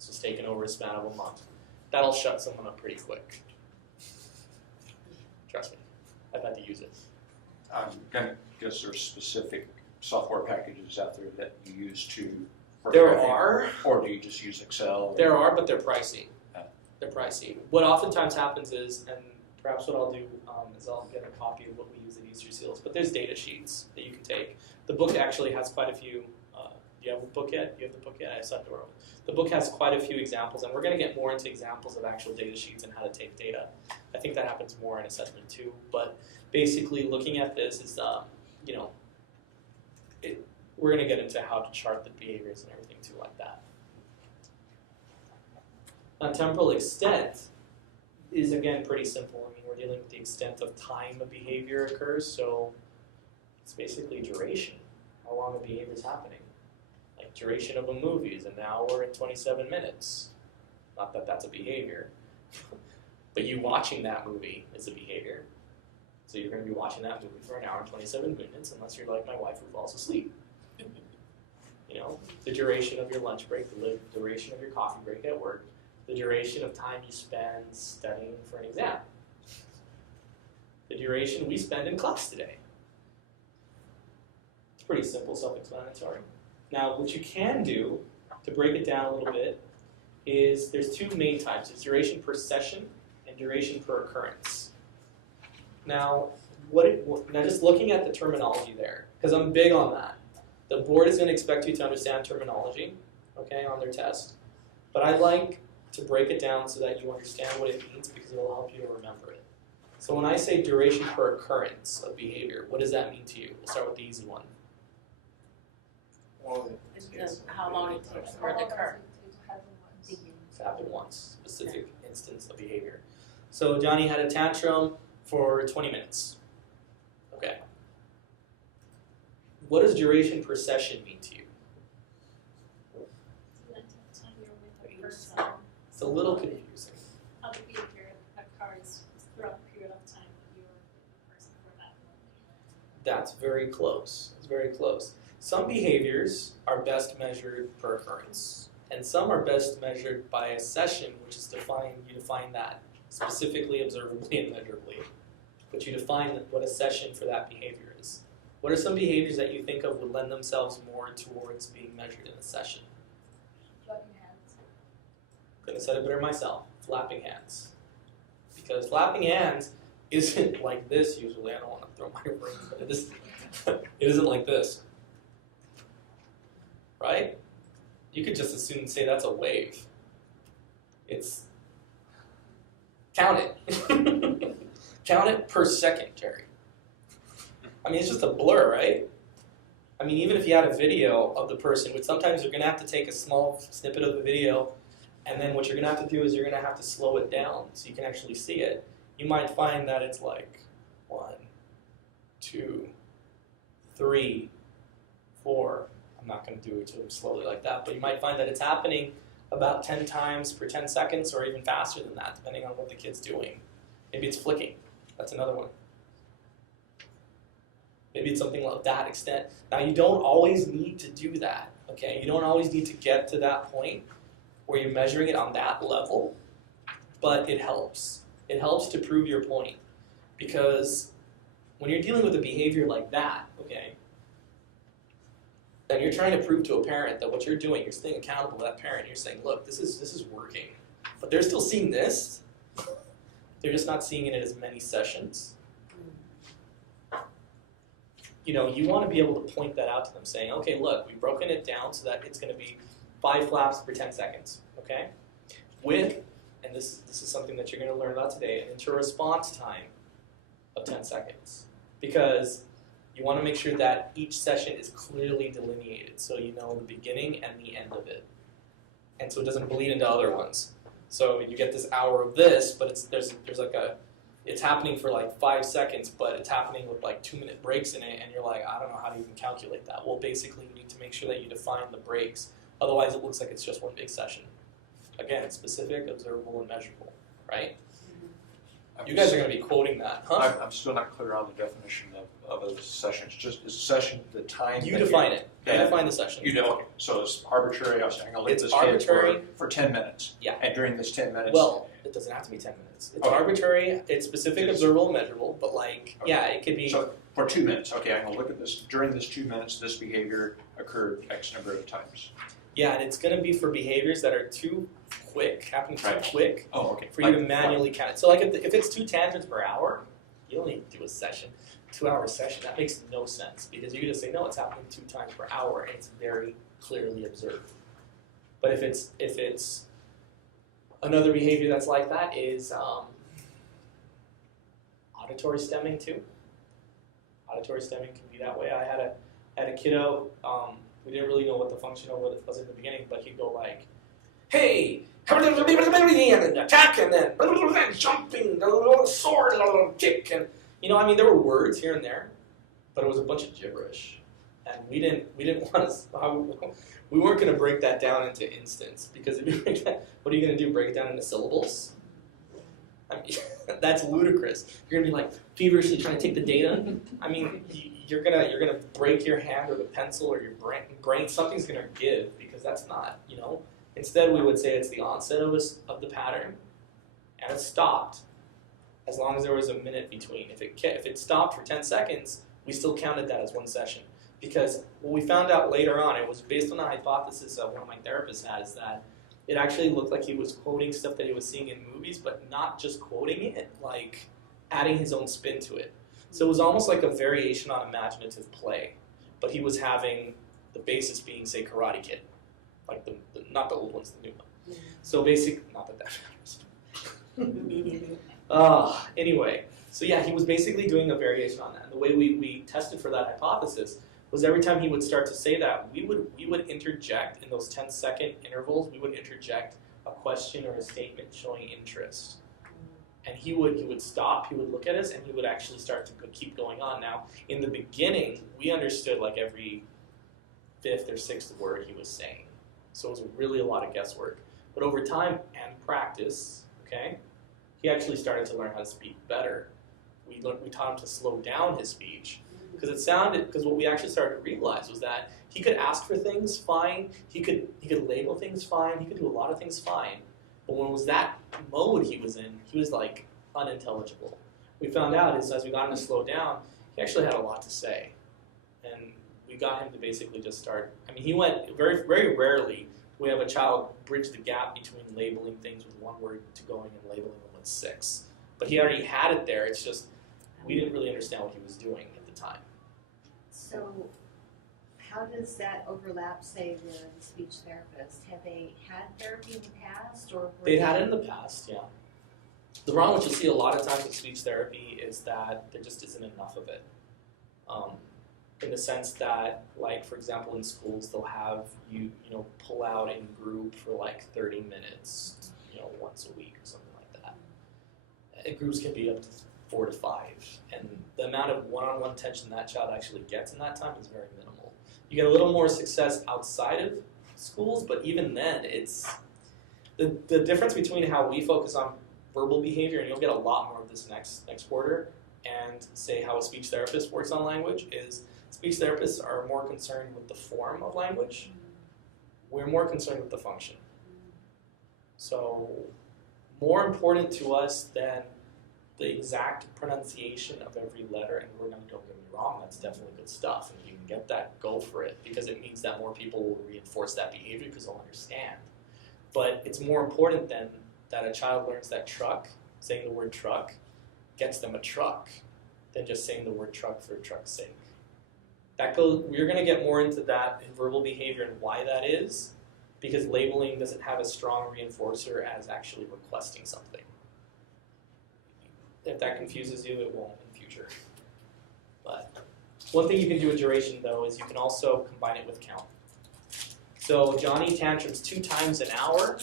This was taken over a span of a month. That'll shut someone up pretty quick. Trust me, I've had to use it. I'm gonna guess there's specific software packages out there that you use for There everything, are. or do you just use Excel? There are, but they're pricey. Yeah. They're pricey. What oftentimes happens is, and perhaps what I'll do is I'll get a copy of what we use at Easter Seals, but there's data sheets that you can take. The book actually has quite a few. Do you have a book yet? Do you have the book yet? I saw it. The book has quite a few examples, and we're going to get more into examples of actual data sheets and how to take data. I think that happens more in assessment too, but basically looking at this is, we're going to get into how to chart the behaviors and everything too like that. Temporal extent is again pretty simple. I mean, we're dealing with the extent of time a behavior occurs, so it's basically duration, how long a behavior is happening. Like duration of a movie is an hour and 27 minutes. Not that that's a behavior, but you watching that movie is a behavior. So you're going to be watching that movie for an hour and 27 minutes, unless you're like my wife who falls asleep. You know, the duration of your lunch break, the duration of your coffee break at work, the duration of time you spend studying for an exam, the duration we spend in class today. It's pretty simple, self-explanatory. Now, what you can do to break it down a little bit is there's two main types. There's duration per session and duration per occurrence. Now, just looking at the terminology there, because I'm big on that. The board is going to expect you to understand terminology, okay, on their test. But I like to break it down so that you understand what it means because it will help you to remember it. So when I say duration per occurrence of behavior, what does that mean to you? We'll start with the easy one. Well, How long it takes for it to occur. It's happened once, specific instance of behavior. So Johnny had a tantrum for 20 minutes. Okay. What does duration per session mean to you? It's a little confusing. How the behavior occurs throughout the period of time that you're with the person for that moment. That's very close. It's very close. Some behaviors are best measured per occurrence, and some are best measured by a session, which is you define that specifically, observably, and measurably. But you define what a session for that behavior is. What are some behaviors that you think of would lend themselves more towards being measured in a session? Clapping hands. Couldn't have said it better myself. Flapping hands. Because flapping hands isn't like this usually. I don't want to throw my ring, but it isn't like this. Right? You could just as soon say that's a wave. It's count it. Count it per second, Jerry. I mean, it's just a blur, right? I mean, even if you had a video of the person, which sometimes you're going to have to take a small snippet of the video, and then what you're going to have to do is you're going to have to slow it down so you can actually see it. You might find that it's like 1, 2, 3, 4. I'm not going to do it too slowly like that, but you might find that it's happening about 10 times per 10 seconds or even faster than that, depending on what the kid's doing. Maybe it's flicking. That's another one. Maybe it's something like that extent. Now, you don't always need to do that, okay? You don't always need to get to that point where you're measuring it on that level, but it helps. It helps to prove your point because when you're dealing with a behavior like that, okay, and you're trying to prove to a parent that what you're doing, you're staying accountable to that parent, you're saying, look, this is working. But they're still seeing this. They're just not seeing it in as many sessions. You know, you want to be able to point that out to them, saying, okay, look, we've broken it down so that it's going to be 5 flaps per 10 seconds, okay? With, and this is something that you're going to learn about today, an inter-response time of 10 seconds. Because you want to make sure that each session is clearly delineated so you know the beginning and the end of it. And so it doesn't bleed into other ones. So you get this hour of this, but there's like it's happening for like 5 seconds, but it's happening with like 2-minute breaks in it, and you're like, I don't know how to even calculate that. Well, basically you need to make sure that you define the breaks. Otherwise it looks like it's just one big session. Again, specific, observable, and measurable, right? You guys are going to be quoting that, huh? I'm still not clear on the definition of a session. It's just, is session the time? You that define it. You that- define the session. You know, so it's arbitrary. I was saying, I'll look at It's this kid arbitrary. for 10 minutes. Yeah. And during this 10 minutes. Well, it doesn't have to be 10 minutes. It's Okay. arbitrary, it's specific, It is. observable, measurable, but like, Okay. yeah, it could be. So for 2 minutes, okay, I'm gonna look at this. During this 2 minutes, this behavior occurred X number of times. Yeah, and it's going to be for behaviors that are too quick, happening too Right. quick Oh, okay. for you to manually count it. So like if it's 2 tangents per hour, you don't need to do a session, 2-hour session. That makes no sense because you can just say, no, it's happening 2 times per hour and it's very clearly observed. But if it's another behavior that's like that is auditory stemming too. Auditory stemming can be that way. I had a kiddo, we didn't really know what the function of it was in the beginning, but he'd go like, hey, and then attack, and then jumping, a little sword, a little kick, and I mean there were words here and there, but it was a bunch of gibberish, and we didn't want to. We weren't going to break that down into instants because if you break that, what are you going to do? Break it down into syllables? I mean, that's ludicrous. You're going to be like feverishly trying to take the data. I mean, you're gonna break your hand or the pencil or your brain. Something's going to give because that's not, Instead, we would say it's the onset of the pattern, and it stopped. As long as there was a minute between. If it stopped for 10 seconds, we still counted that as one session. Because what we found out later on, it was based on a hypothesis one of my therapists had, is that it actually looked like he was quoting stuff that he was seeing in movies, but not just quoting it, like adding his own spin to it. So it was almost like a variation on imaginative play, but he was having the basis being, say, Karate Kid. Like not the old ones, the new one. So not that matters. Anyway, so yeah, he was basically doing a variation on that. And the way we tested for that hypothesis was every time he would start to say that, we would interject in those 10-second intervals, we would interject a question or a statement showing interest. And he would stop, he would look at us, and he would actually start to keep going on. Now, in the beginning, we understood like every 5th or 6th word he was saying. So it was really a lot of guesswork. But over time and practice, okay, he actually started to learn how to speak better. We taught him to slow down his speech because what we actually started to realize was that he could ask for things fine, he could label things fine, he could do a lot of things fine. But when it was that mode he was in, he was like unintelligible. We found out as we got him to slow down, he actually had a lot to say. And we got him to basically just start. I mean, he went very, very rarely. We have a child bridge the gap between labeling things with 1 word to going and labeling them with 6. But he already had it there. It's just we didn't really understand what he was doing at the time. So, how does that overlap, say, with the speech therapist? Have they had therapy in the past, or They'd had it in the past, yeah. The problem which you see a lot of times with speech therapy is that there just isn't enough of it. In the sense that, like, for example, in schools, they'll have you pull out in group for like 30 minutes, once a week or something like that. And groups can be up to 4 to 5, and the amount of one-on-one attention that child actually gets in that time is very minimal. You get a little more success outside of schools, but even then, it's the difference between how we focus on verbal behavior, and you'll get a lot more of this next quarter, and say how a speech therapist works on language is. Speech therapists are more concerned with the form of language. We're more concerned with the function. So, more important to us than the exact pronunciation of every letter, and don't get me wrong, that's definitely good stuff. And if you can get that, go for it, because it means that more people will reinforce that behavior because they'll understand. But it's more important than that a child learns that truck, saying the word truck, gets them a truck, than just saying the word truck for truck's sake. We're going to get more into that in verbal behavior and why that is, because labeling doesn't have a strong reinforcer as actually requesting something. If that confuses you, it won't in future. But one thing you can do with duration, though, is you can also combine it with count. So Johnny tantrums 2 times an hour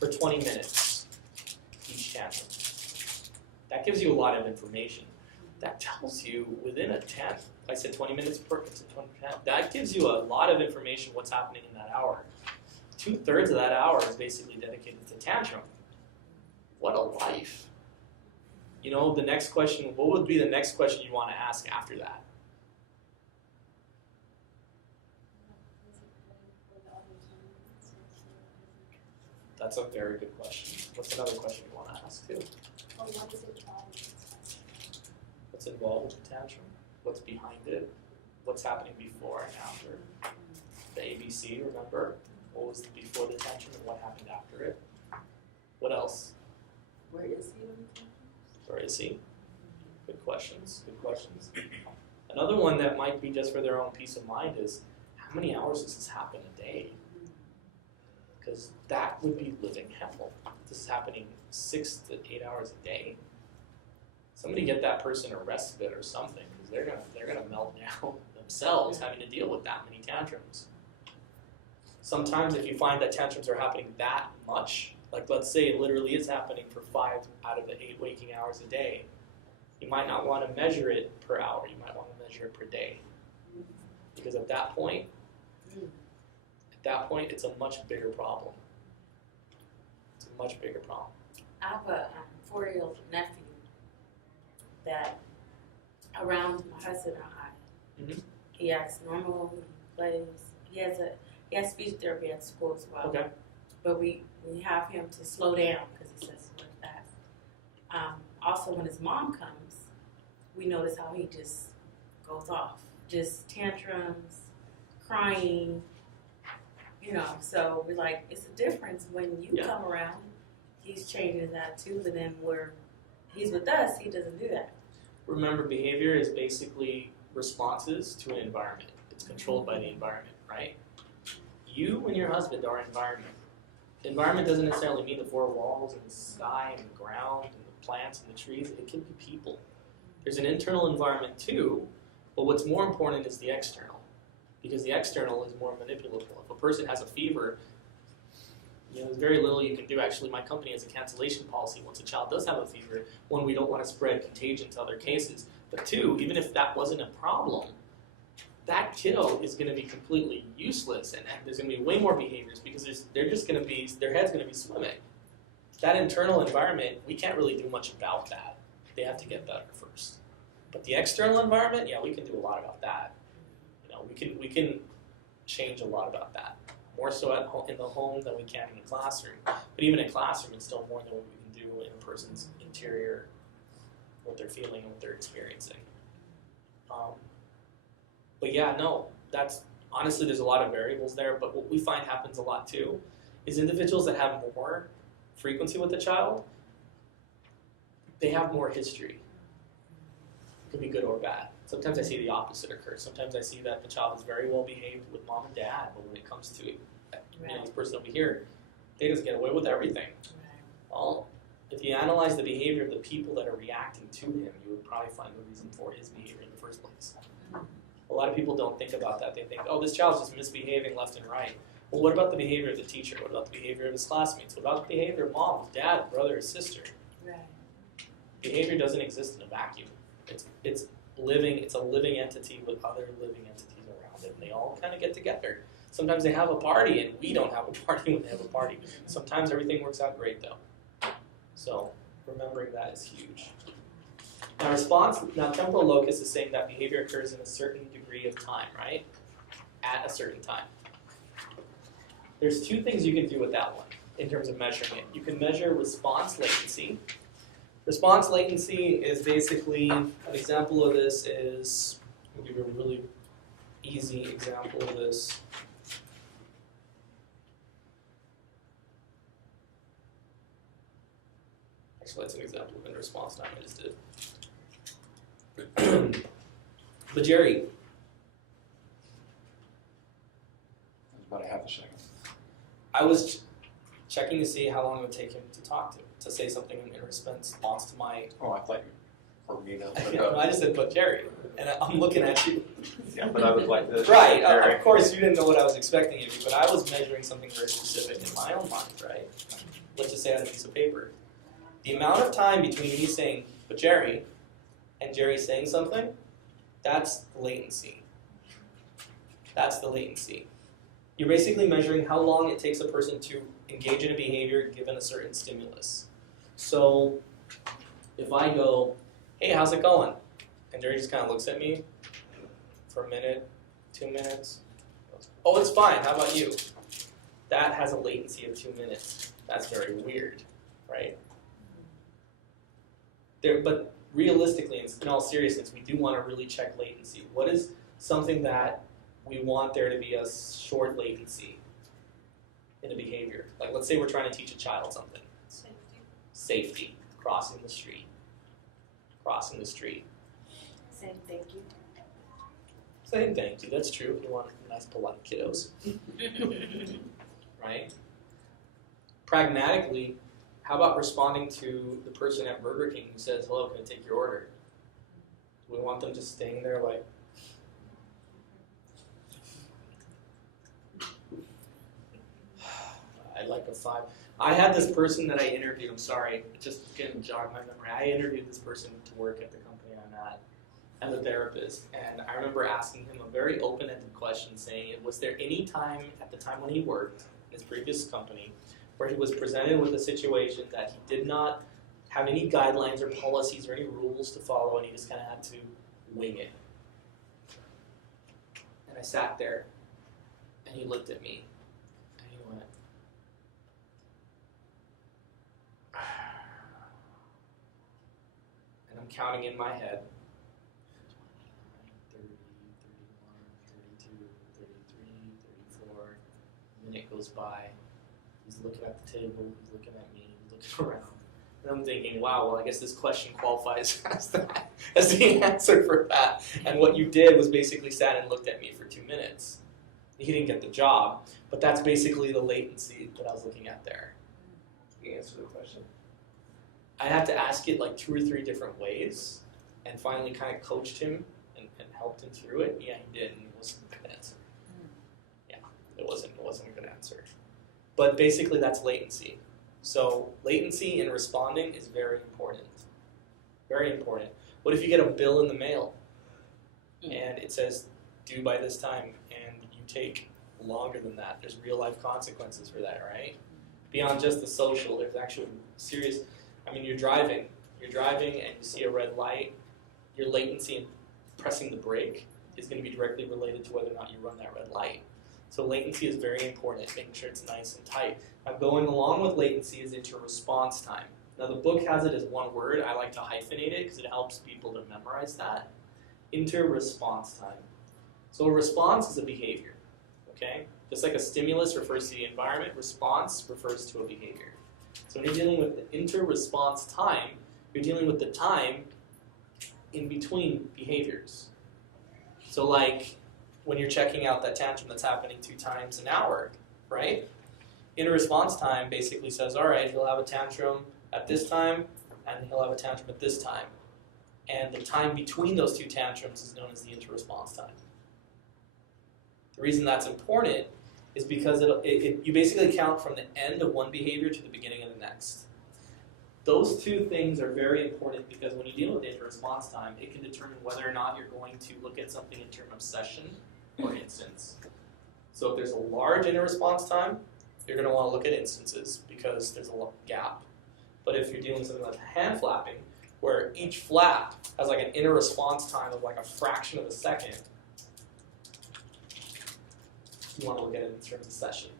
for 20 minutes, each tantrum. That gives you a lot of information. That tells you within a 10, I said 20 minutes per, it's a 20 minutes, that gives you a lot of information what's happening in that hour. 2/3 of that hour is basically dedicated to tantrum. What a life. the next question, what would be the next question you want to ask after that? That's a very good question. What's another question you want to ask too? Or what is it involved in? What's involved with the tantrum? What's behind it? What's happening before and after? The ABC, remember? What was before the tantrum and what happened after it? What else? Where is he when he comes? Where is he? Good questions. Good questions. Another one that might be just for their own peace of mind is, how many hours does this happen a day? Because that would be living hell. This is happening 6 to 8 hours a day. Somebody get that person a respite or something, because they're gonna melt down themselves having to deal with that many tantrums. Sometimes if you find that tantrums are happening that much, like let's say it literally is happening for 5 out of the 8 waking hours a day, you might not want to measure it per hour, you might want to measure it per day. Because at that point, it's a much bigger problem. It's a much bigger problem. I have a 4-year-old nephew that around my husband and I, Mhm. he acts normal, he plays. He has speech therapy at school as well. Okay. But we have him to slow down because he says it's really fast. Also, when his mom comes, we notice how he just goes off, just tantrums, crying. So we're like, it's a difference when you come around. He's changing his attitude, and then he's with us, he doesn't do that. Remember, behavior is basically responses to an environment. It's controlled by the environment, right? You and your husband are environment. Environment doesn't necessarily mean the 4 walls and the sky and the ground and the plants and the trees. It can be people. There's an internal environment too, but what's more important is the external. Because the external is more manipulable. If a person has a fever, there's very little you can do. Actually, my company has a cancellation policy once a child does have a fever. 1, we don't want to spread contagion to other cases. But 2, even if that wasn't a problem, that kiddo is going to be completely useless, and there's going to be way more behaviors because their head's going to be swimming. That internal environment, we can't really do much about that. They have to get better first. But the external environment, yeah, we can do a lot about that. We can change a lot about that. More so in the home than we can in the classroom. But even in classroom, it's still more than what we can do in a person's interior, what they're feeling, what they're experiencing. But yeah, no, honestly, there's a lot of variables there, but what we find happens a lot too is individuals that have more frequency with the child, they have more history. It could be good or bad. Sometimes I see the opposite occur. Sometimes I see that the child is very well behaved with mom and dad, but when it comes to this person over here, they just get away with everything. Well, if you analyze the behavior of the people that are reacting to him, you would probably find the reason for his behavior in the first place. A lot of people don't think about that. They think, oh, this child's just misbehaving left and right. Well, what about the behavior of the teacher? What about the behavior of his classmates? What about the behavior of mom, dad, brother, or sister? Right. Behavior doesn't exist in a vacuum. It's living. It's a living entity with other living entities around it, and they all kind of get together. Sometimes they have a party, and we don't have a party when they have a party. Sometimes everything works out great, though. So remembering that is huge. Now temporal locus is saying that behavior occurs in a certain degree of time, right? At a certain time. There's 2 things you can do with that one in terms of measuring it. You can measure response latency. Response latency is basically, an example of this is, I'll give you a really easy example of this. Actually, that's an example of in response time I just did. But Jerry. It was about a half a second. I was checking to see how long it would take him to talk to say something in response to my. Oh, I thought you were me to look No, up. I just said, but Jerry, and I'm looking at you. Yeah, but I would like this. Right, of course you didn't know what I was expecting of you, but I was measuring something very specific in my own mind, right? Let's just say on a piece of paper. The amount of time between me saying, but Jerry, and Jerry saying something, that's latency. That's the latency. You're basically measuring how long it takes a person to engage in a behavior given a certain stimulus. So If I go, hey, how's it going? And Jerry just kind of looks at me for a minute, 2 minutes. Goes, oh, it's fine. How about you? That has a latency of 2 minutes. That's very weird, right? But realistically, in all seriousness, we do want to really check latency. What is something that we want there to be a short latency in a behavior? Like, let's say we're trying to teach a child something. Safety. Crossing the street. Crossing the street. Saying thank you. Saying thank you. That's true. If you want nice, polite kiddos. Right? Pragmatically, how about responding to the person at Burger King who says, hello, can I take your order? Do we want them just staying there like, I'd like a 5. I had this person that I interviewed, I'm sorry, just getting jog my memory. I interviewed this person to work at the company I'm at as a therapist, and I remember asking him a very open-ended question saying, was there any time at the time when he worked in his previous company where he was presented with a situation that he did not have any guidelines or policies or any rules to follow, and he just kind of had to wing it? And I sat there, and he looked at me, and he went, and I'm counting in my head, 30, 31, 32, 33, 34, a minute goes by, he's looking at the table, he's looking at me, he's looking around, and I'm thinking, wow, well I guess this question qualifies as the answer for that, and what you did was basically sat and looked at me for 2 minutes. He didn't get the job, but that's basically the latency that I was looking at there. You answer the question. I had to ask it like 2 or 3 different ways, and finally kind of coached him and helped him through it. Yeah, he did, and it wasn't a good answer. Yeah, it wasn't a good answer. But basically, that's latency. So latency in responding is very important. Very important. What if you get a bill in the mail, and it says due by this time, and you take longer than that? There's real life consequences for that, right? Beyond just the social, there's actually serious. I mean, you're driving and you see a red light, your latency in pressing the brake is going to be directly related to whether or not you run that red light. So latency is very important, making sure it's nice and tight. Now going along with latency is inter-response time. Now the book has it as one word. I like to hyphenate it because it helps people to memorize that. Inter-response time. So a response is a behavior, okay? Just like a stimulus refers to the environment, response refers to a behavior. So when you're dealing with the inter-response time, you're dealing with the time in between behaviors. So like when you're checking out that tantrum that's happening 2 times an hour, right? Inter-response time basically says, all right, he'll have a tantrum at this time, and he'll have a tantrum at this time. And the time between those 2 tantrums is known as the inter-response time. The reason that's important is because you basically count from the end of one behavior to the beginning of the next. Those 2 things are very important because when you deal with inter-response time, it can determine whether or not you're going to look at something in terms of session or instance. So if there's a large inter-response time, you're going to want to look at instances because there's a gap. But if you're dealing with something like hand flapping, where each flap has like an inter-response time of like a fraction of a second, you want to look at it in terms of session.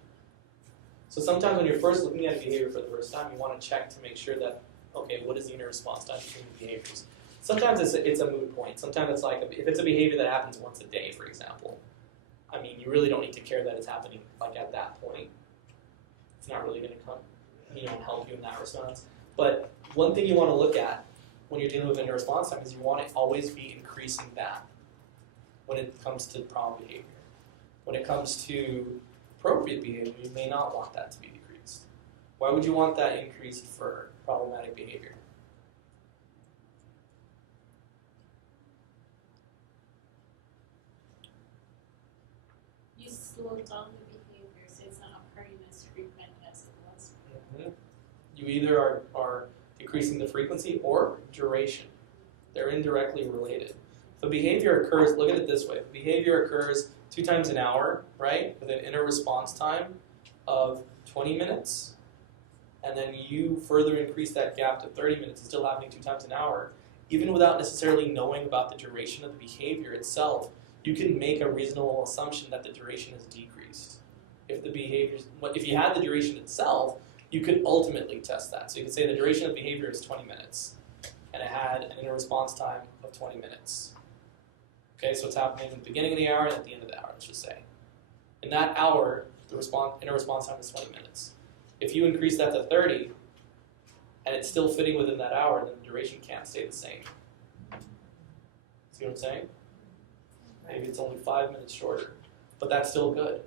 So sometimes when you're first looking at a behavior for the first time, you want to check to make sure that, okay, what is the inter-response time between the behaviors? Sometimes it's a moot point. Sometimes it's like, if it's a behavior that happens once a day, for example, I mean, you really don't need to care that it's happening like at that point. It's not really going to come, help you in that response. But one thing you want to look at when you're dealing with inter-response time is you want to always be increasing that when it comes to problem behavior. When it comes to appropriate behavior, you may not want that to be decreased. Why would you want that increased for problematic behavior? You slow down the behavior so it's not occurring as frequent as it was. You either are decreasing the frequency or duration. They're indirectly related. If a behavior occurs, look at it this way, if a behavior occurs 2 times an hour, right, with an inter-response time of 20 minutes, and then you further increase that gap to 30 minutes, it's still happening 2 times an hour, even without necessarily knowing about the duration of the behavior itself, you can make a reasonable assumption that the duration is decreased. If you had the duration itself, you could ultimately test that. So you could say the duration of behavior is 20 minutes, and it had an inner response time of 20 minutes. Okay, so it's happening at the beginning of the hour and at the end of the hour, let's just say. In that hour, the inner response time is 20 minutes. If you increase that to 30, and it's still fitting within that hour, then the duration can't stay the same. See what I'm saying? Maybe it's only 5 minutes shorter, but that's still good.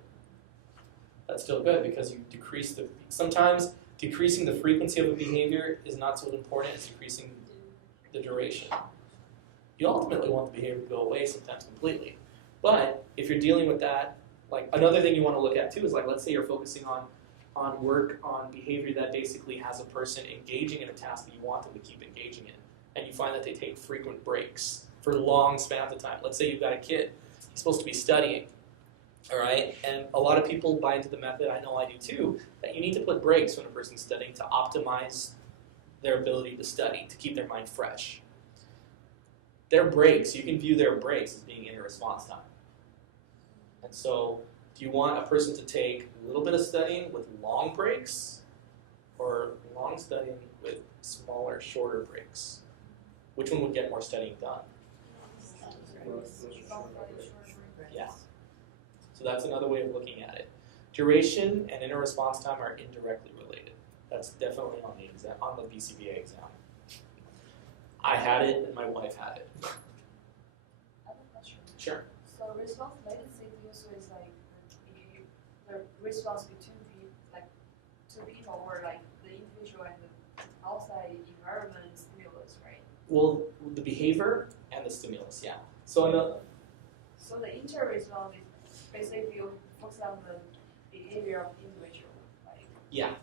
That's still good because you decrease sometimes decreasing the frequency of a behavior is not so important as decreasing the duration. You ultimately want the behavior to go away sometimes completely. But if you're dealing with that, like another thing you want to look at too is like, let's say you're focusing on work, on behavior that basically has a person engaging in a task that you want them to keep engaging in. And you find that they take frequent breaks for long spans of time. Let's say you've got a kid, he's supposed to be studying, all right? And a lot of people buy into the method, I know I do too, that you need to put breaks when a person's studying to optimize their ability to study, to keep their mind fresh. Their breaks, you can view their breaks as being inner response time. And so, do you want a person to take a little bit of studying with long breaks, or long studying with smaller, shorter breaks? Which one would get more studying done? Yeah. So that's another way of looking at it. Duration and inner response time are indirectly related. That's definitely on the exam, on the BCBA exam. I had it, and my wife had it. I have a question. Sure. So response latency also is like the response between two people or like the individual and the outside environment stimulus, right? Well, the behavior and the stimulus, yeah. So the inter-response is basically you focus on the behavior of the individual, like yeah.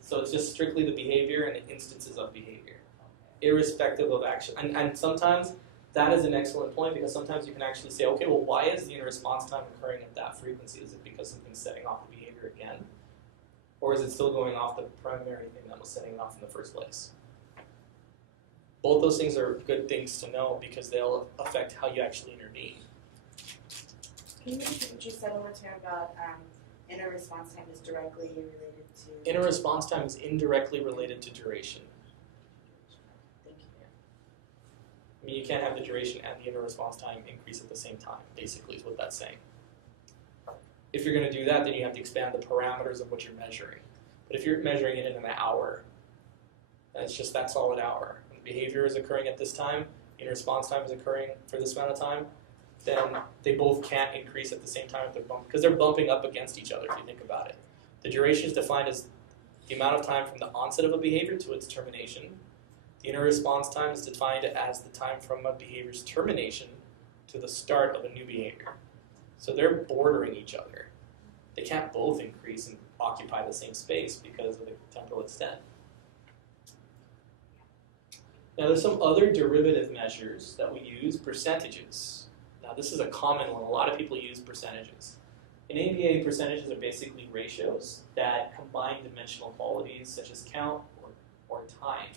So it's just strictly the behavior and the instances of behavior, irrespective of action. And sometimes that is an excellent point because sometimes you can actually say, okay, well, why is the inner response time occurring at that frequency? Is it because something's setting off the behavior again? Or is it still going off the primary thing that was setting it off in the first place? Both those things are good things to know because they'll affect how you actually intervene. Can you repeat what you said one more time about inner response time is directly related to? Inner response time is indirectly related to duration. Thank you. I mean, you can't have the duration and the inner response time increase at the same time, basically, is what that's saying. If you're going to do that, then you have to expand the parameters of what you're measuring. But if you're measuring it in an hour, then it's just that solid hour. When the behavior is occurring at this time, inner response time is occurring for this amount of time, then they both can't increase at the same time if they're bumping, because they're bumping up against each other if you think about it. The duration is defined as the amount of time from the onset of a behavior to its termination. The inner response time is defined as the time from a behavior's termination to the start of a new behavior. So they're bordering each other. They can't both increase and occupy the same space because of the temporal extent. Now there's some other derivative measures that we use, percentages. Now this is a common one, a lot of people use percentages. In ABA, percentages are basically ratios that combine dimensional qualities such as count or time.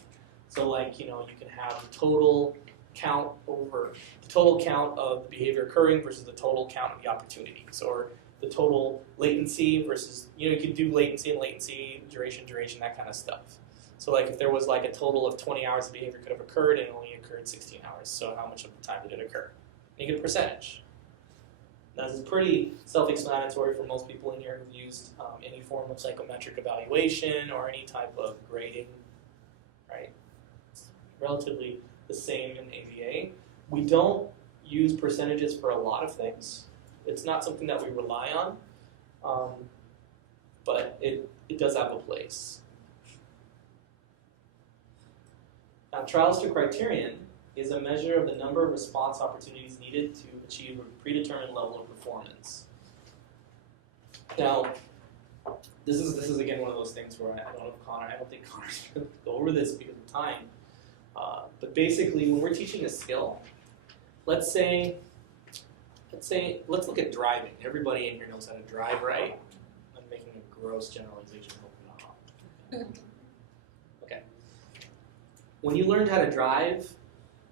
So like, you can have the total count of the behavior occurring versus the total count of the opportunities, or the total latency versus, you can do latency and latency, duration, that kind of stuff. So like if there was like a total of 20 hours of behavior could have occurred and it only occurred 16 hours, so how much of the time did it occur? And you get a percentage. Now this is pretty self-explanatory for most people in here who've used any form of psychometric evaluation or any type of grading, right? It's relatively the same in ABA. We don't use percentages for a lot of things. It's not something that we rely on, but it does have a place. Now, trials to criterion is a measure of the number of response opportunities needed to achieve a predetermined level of performance. Now, this is again one of those things where I don't think Connor's going to go over this because of time. But basically, when we're teaching a skill, let's look at driving. Everybody in here knows how to drive, right? I'm making a gross generalization. Hopefully not. when you learned how to drive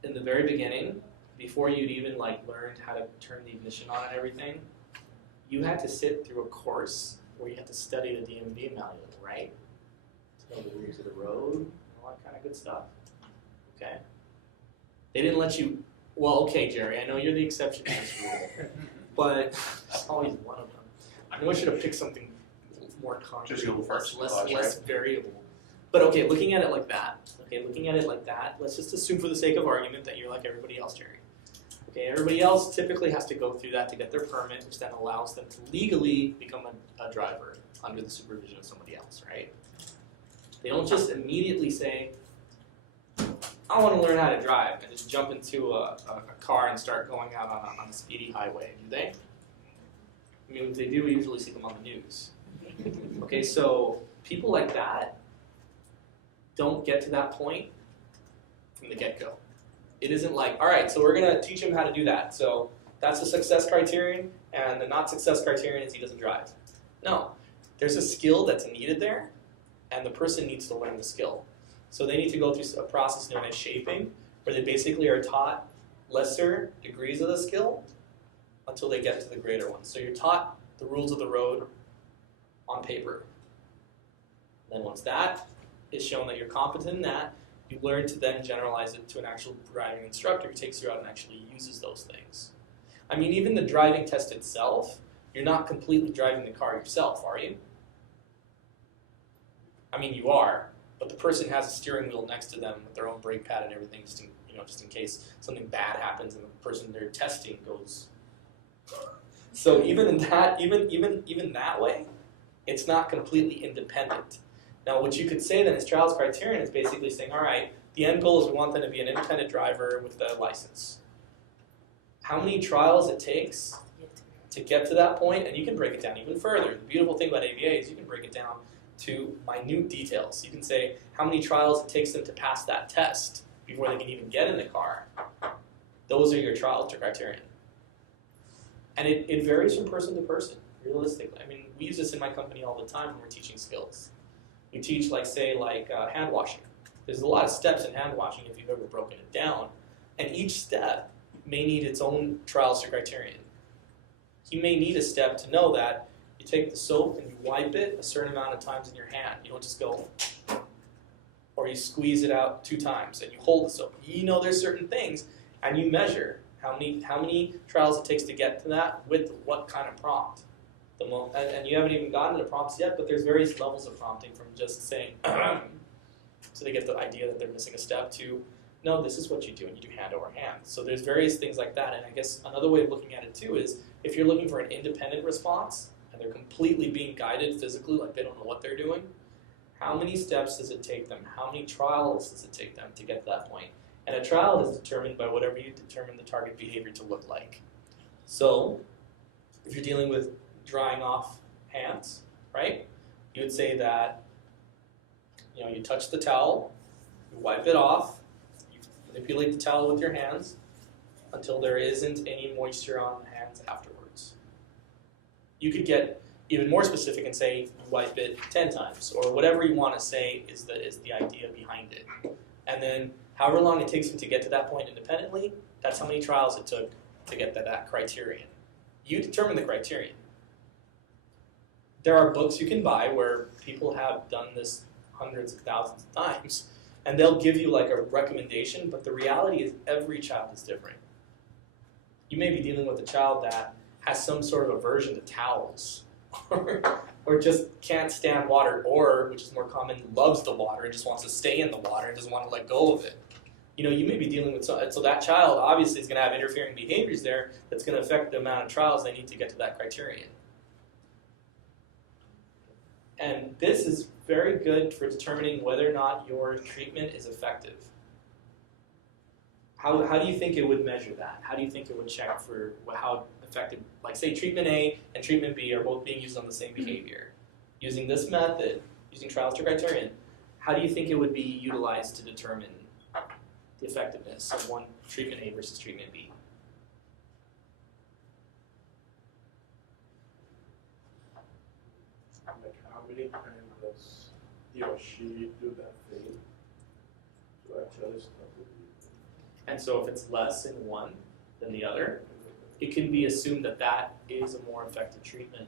in the very beginning, before you'd even like learned how to turn the ignition on and everything, you had to sit through a course where you had to study the DMV manual, right? To know the rules of the road and all that kind of good stuff. Okay? They didn't let you, well, okay, Jerry, I know you're the exception to this rule, but there's always one of them. I know I should have picked something more concrete, Just go first, less variable. But okay, looking at it like that, let's just assume for the sake of argument that you're like everybody else, Jerry. Okay, everybody else typically has to go through that to get their permit, which then allows them to legally become a driver under the supervision of somebody else, right? They don't just immediately say, I want to learn how to drive, and just jump into a car and start going out on a speedy highway, do they? I mean, if they do, we usually see them on the news. Okay, so people like that don't get to that point from the get-go. It isn't like, all right, so we're going to teach him how to do that. So that's the success criterion, and the not success criterion is he doesn't drive. No, there's a skill that's needed there, and the person needs to learn the skill. So they need to go through a process known as shaping, where they basically are taught lesser degrees of the skill until they get to the greater one. So you're taught the rules of the road on paper. Then once that is shown that you're competent in that, you learn to then generalize it to an actual driving instructor who takes you out and actually uses those things. I mean, even the driving test itself, you're not completely driving the car yourself, are you? I mean, you are, but the person has a steering wheel next to them with their own brake pad and everything, just in case something bad happens and the person they're testing goes. So even in that, even that way, it's not completely independent. Now, what you could say then is trials criterion is basically saying, all right, the end goal is we want them to be an independent driver with a license. How many trials it takes to get to that point, and you can break it down even further. The beautiful thing about ABA is you can break it down to minute details. You can say how many trials it takes them to pass that test before they can even get in the car. Those are your trials criterion. And it varies from person to person, realistically. I mean, we use this in my company all the time when we're teaching skills. We teach, hand washing. There's a lot of steps in hand washing if you've ever broken it down. And each step may need its own trials to criterion. You may need a step to know that you take the soap and you wipe it a certain amount of times in your hand. You don't just go, or you squeeze it out 2 times and you hold the soap. You know there's certain things, and you measure how many trials it takes to get to that with what kind of prompt. And you haven't even gotten to prompts yet, but there's various levels of prompting from just saying, so they get the idea that they're missing a step, to, no, this is what you do, and you do hand over hand. So there's various things like that, and I guess another way of looking at it too is, if you're looking for an independent response, and they're completely being guided physically, like they don't know what they're doing, how many steps does it take them? How many trials does it take them to get to that point? And a trial is determined by whatever you determine the target behavior to look like. So, if you're dealing with drying off hands, right? You would say that, you touch the towel, you wipe it off, you manipulate the towel with your hands until there isn't any moisture on the hands afterwards. You could get even more specific and say you wipe it 10 times, or whatever you want to say is the idea behind it. And then however long it takes them to get to that point independently, that's how many trials it took to get to that criterion. You determine the criterion. There are books you can buy where people have done this hundreds of thousands of times, and they'll give you like a recommendation, but the reality is every child is different. You may be dealing with a child that has some sort of aversion to towels, or just can't stand water, or, which is more common, loves the water and just wants to stay in the water and doesn't want to let go of it. You may be dealing with, so that child obviously is going to have interfering behaviors there that's going to affect the amount of trials they need to get to that criterion. And this is very good for determining whether or not your treatment is effective. How do you think it would measure that? How do you think it would check for how effective, like say treatment A and treatment B are both being used on the same behavior? Using this method, using trials to criterion, how do you think it would be utilized to determine the effectiveness of one treatment A versus treatment B? Like how many times does he or she do that thing? And so if it's less in one than the other, it can be assumed that that is a more effective treatment.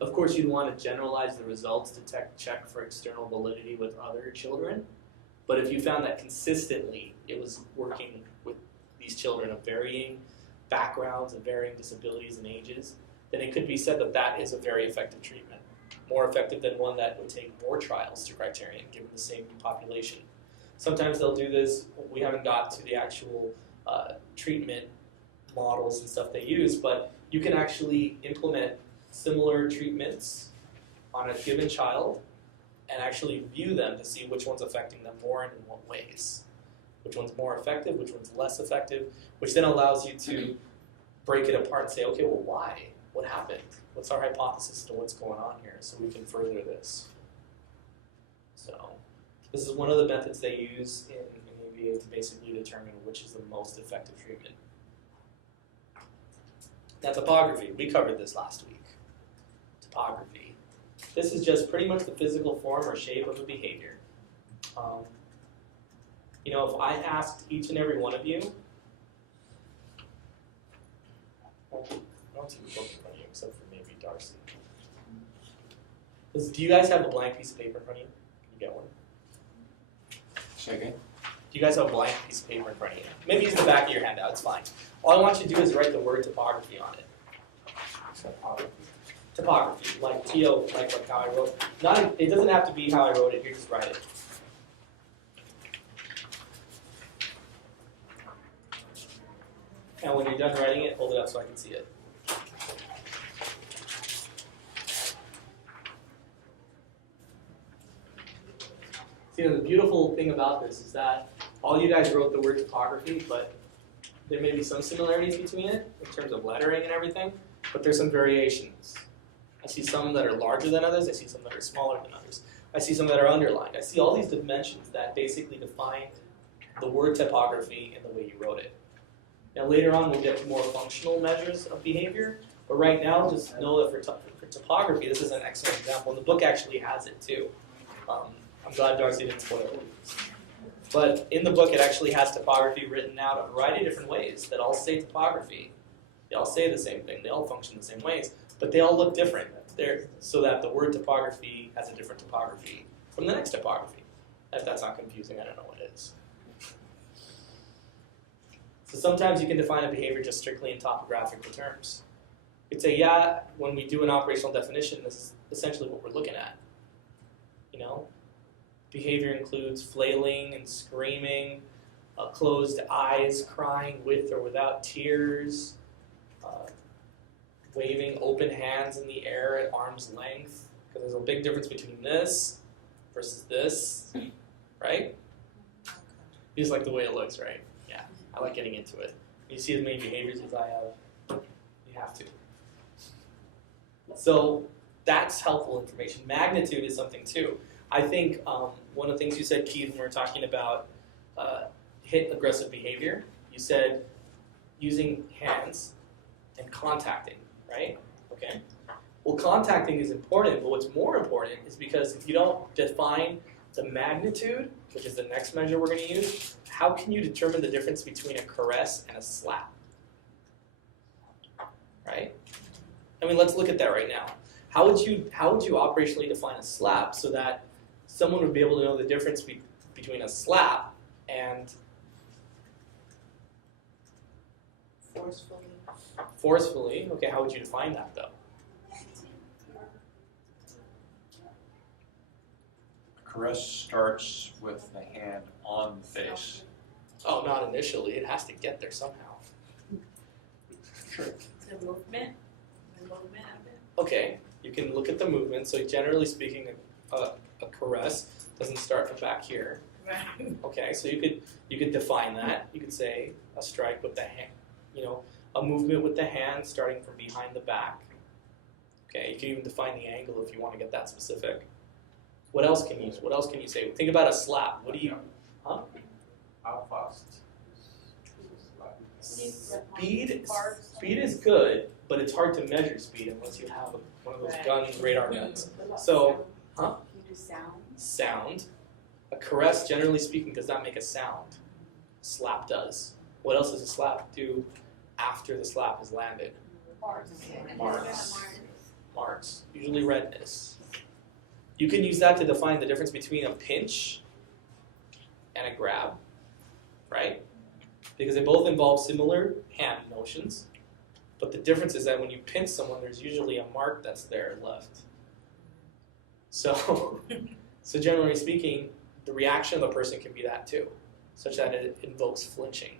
Of course, you'd want to generalize the results to check for external validity with other children. But if you found that consistently it was working with these children of varying backgrounds and varying disabilities and ages, then it could be said that that is a very effective treatment. More effective than one that would take more trials to criterion given the same population. Sometimes they'll do this. We haven't got to the actual treatment models and stuff they use, but you can actually implement similar treatments on a given child and actually view them to see which one's affecting them more and in what ways. Which one's more effective, which one's less effective, which then allows you to break it apart and say, okay, well, why? What happened? What's our hypothesis to what's going on here so we can further this? So this is one of the methods they use in ABA to basically determine which is the most effective treatment. Now, topography. We covered this last week. Topography. This is just pretty much the physical form or shape of a behavior. You know, if I asked each and every one of you, I don't see the book in front of you except for maybe Darcy. Do you guys have a blank piece of paper in front of you? Can you get one? Say again? Do you guys have a blank piece of paper in front of you? Maybe use the back of your handout, it's fine. All I want you to do is write the word topography on it. Topography, like T-O, like how I wrote. It doesn't have to be how I wrote it, you just write it. And when you're done writing it, hold it up so I can see it. See, the beautiful thing about this is that all you guys wrote the word topography, but there may be some similarities between it in terms of lettering and everything, but there's some variations. I see some that are larger than others, I see some that are smaller than others. I see some that are underlined. I see all these dimensions that basically define the word topography in the way you wrote it. Now later on we'll get to more functional measures of behavior, but right now just know that for topography this is an excellent example, and the book actually has it too. I'm glad Darcy didn't spoil it. But in the book it actually has topography written out a variety of different ways that all say topography. They all say the same thing, they all function the same ways, but they all look different. So that the word topography has a different topography from the next topography. If that's not confusing, I don't know what it is. So sometimes you can define a behavior just strictly in topographical terms. You'd say, yeah, when we do an operational definition, this is essentially what we're looking at. You know, behavior includes flailing and screaming, closed eyes, crying with or without tears, waving open hands in the air at arm's length, because there's a big difference between this versus this, right? You just like the way it looks, right? Yeah, I like getting into it. You see as many behaviors as I have, you have to. So that's helpful information. Magnitude is something too. I think one of the things you said, Keith, when we were talking about hit aggressive behavior, you said using hands and contacting, right? Okay. Well, contacting is important, but what's more important is because if you don't define the magnitude, which is the next measure we're going to use, how can you determine the difference between a caress and a slap? Right? I mean, let's look at that right now. How would you operationally define a slap so that someone would be able to know the difference between a slap and forcefully? Okay, how would you define that though? Caress starts with the hand on the face. Oh, not initially. It has to get there somehow. Sure. The movement of it. Okay, you can look at the movement. So generally speaking, a caress doesn't start from back here. Right. Okay, so you could define that. You could say a strike with the hand, you know, a movement with the hand starting from behind the back. Okay, you can even define the angle if you want to get that specific. What else can you say? Think about a slap. What do you, huh? How fast? Speed is good, but it's hard to measure speed unless you have one of those radar guns. So, huh? Can you do sound? Sound. A caress, generally speaking, does not make a sound. A slap does. What else does a slap do after the slap has landed? Marks. Usually redness. You can use that to define the difference between a pinch and a grab, right? Because they both involve similar hand motions, but the difference is that when you pinch someone, there's usually a mark that's there left. So generally speaking, the reaction of the person can be that too, such that it invokes flinching.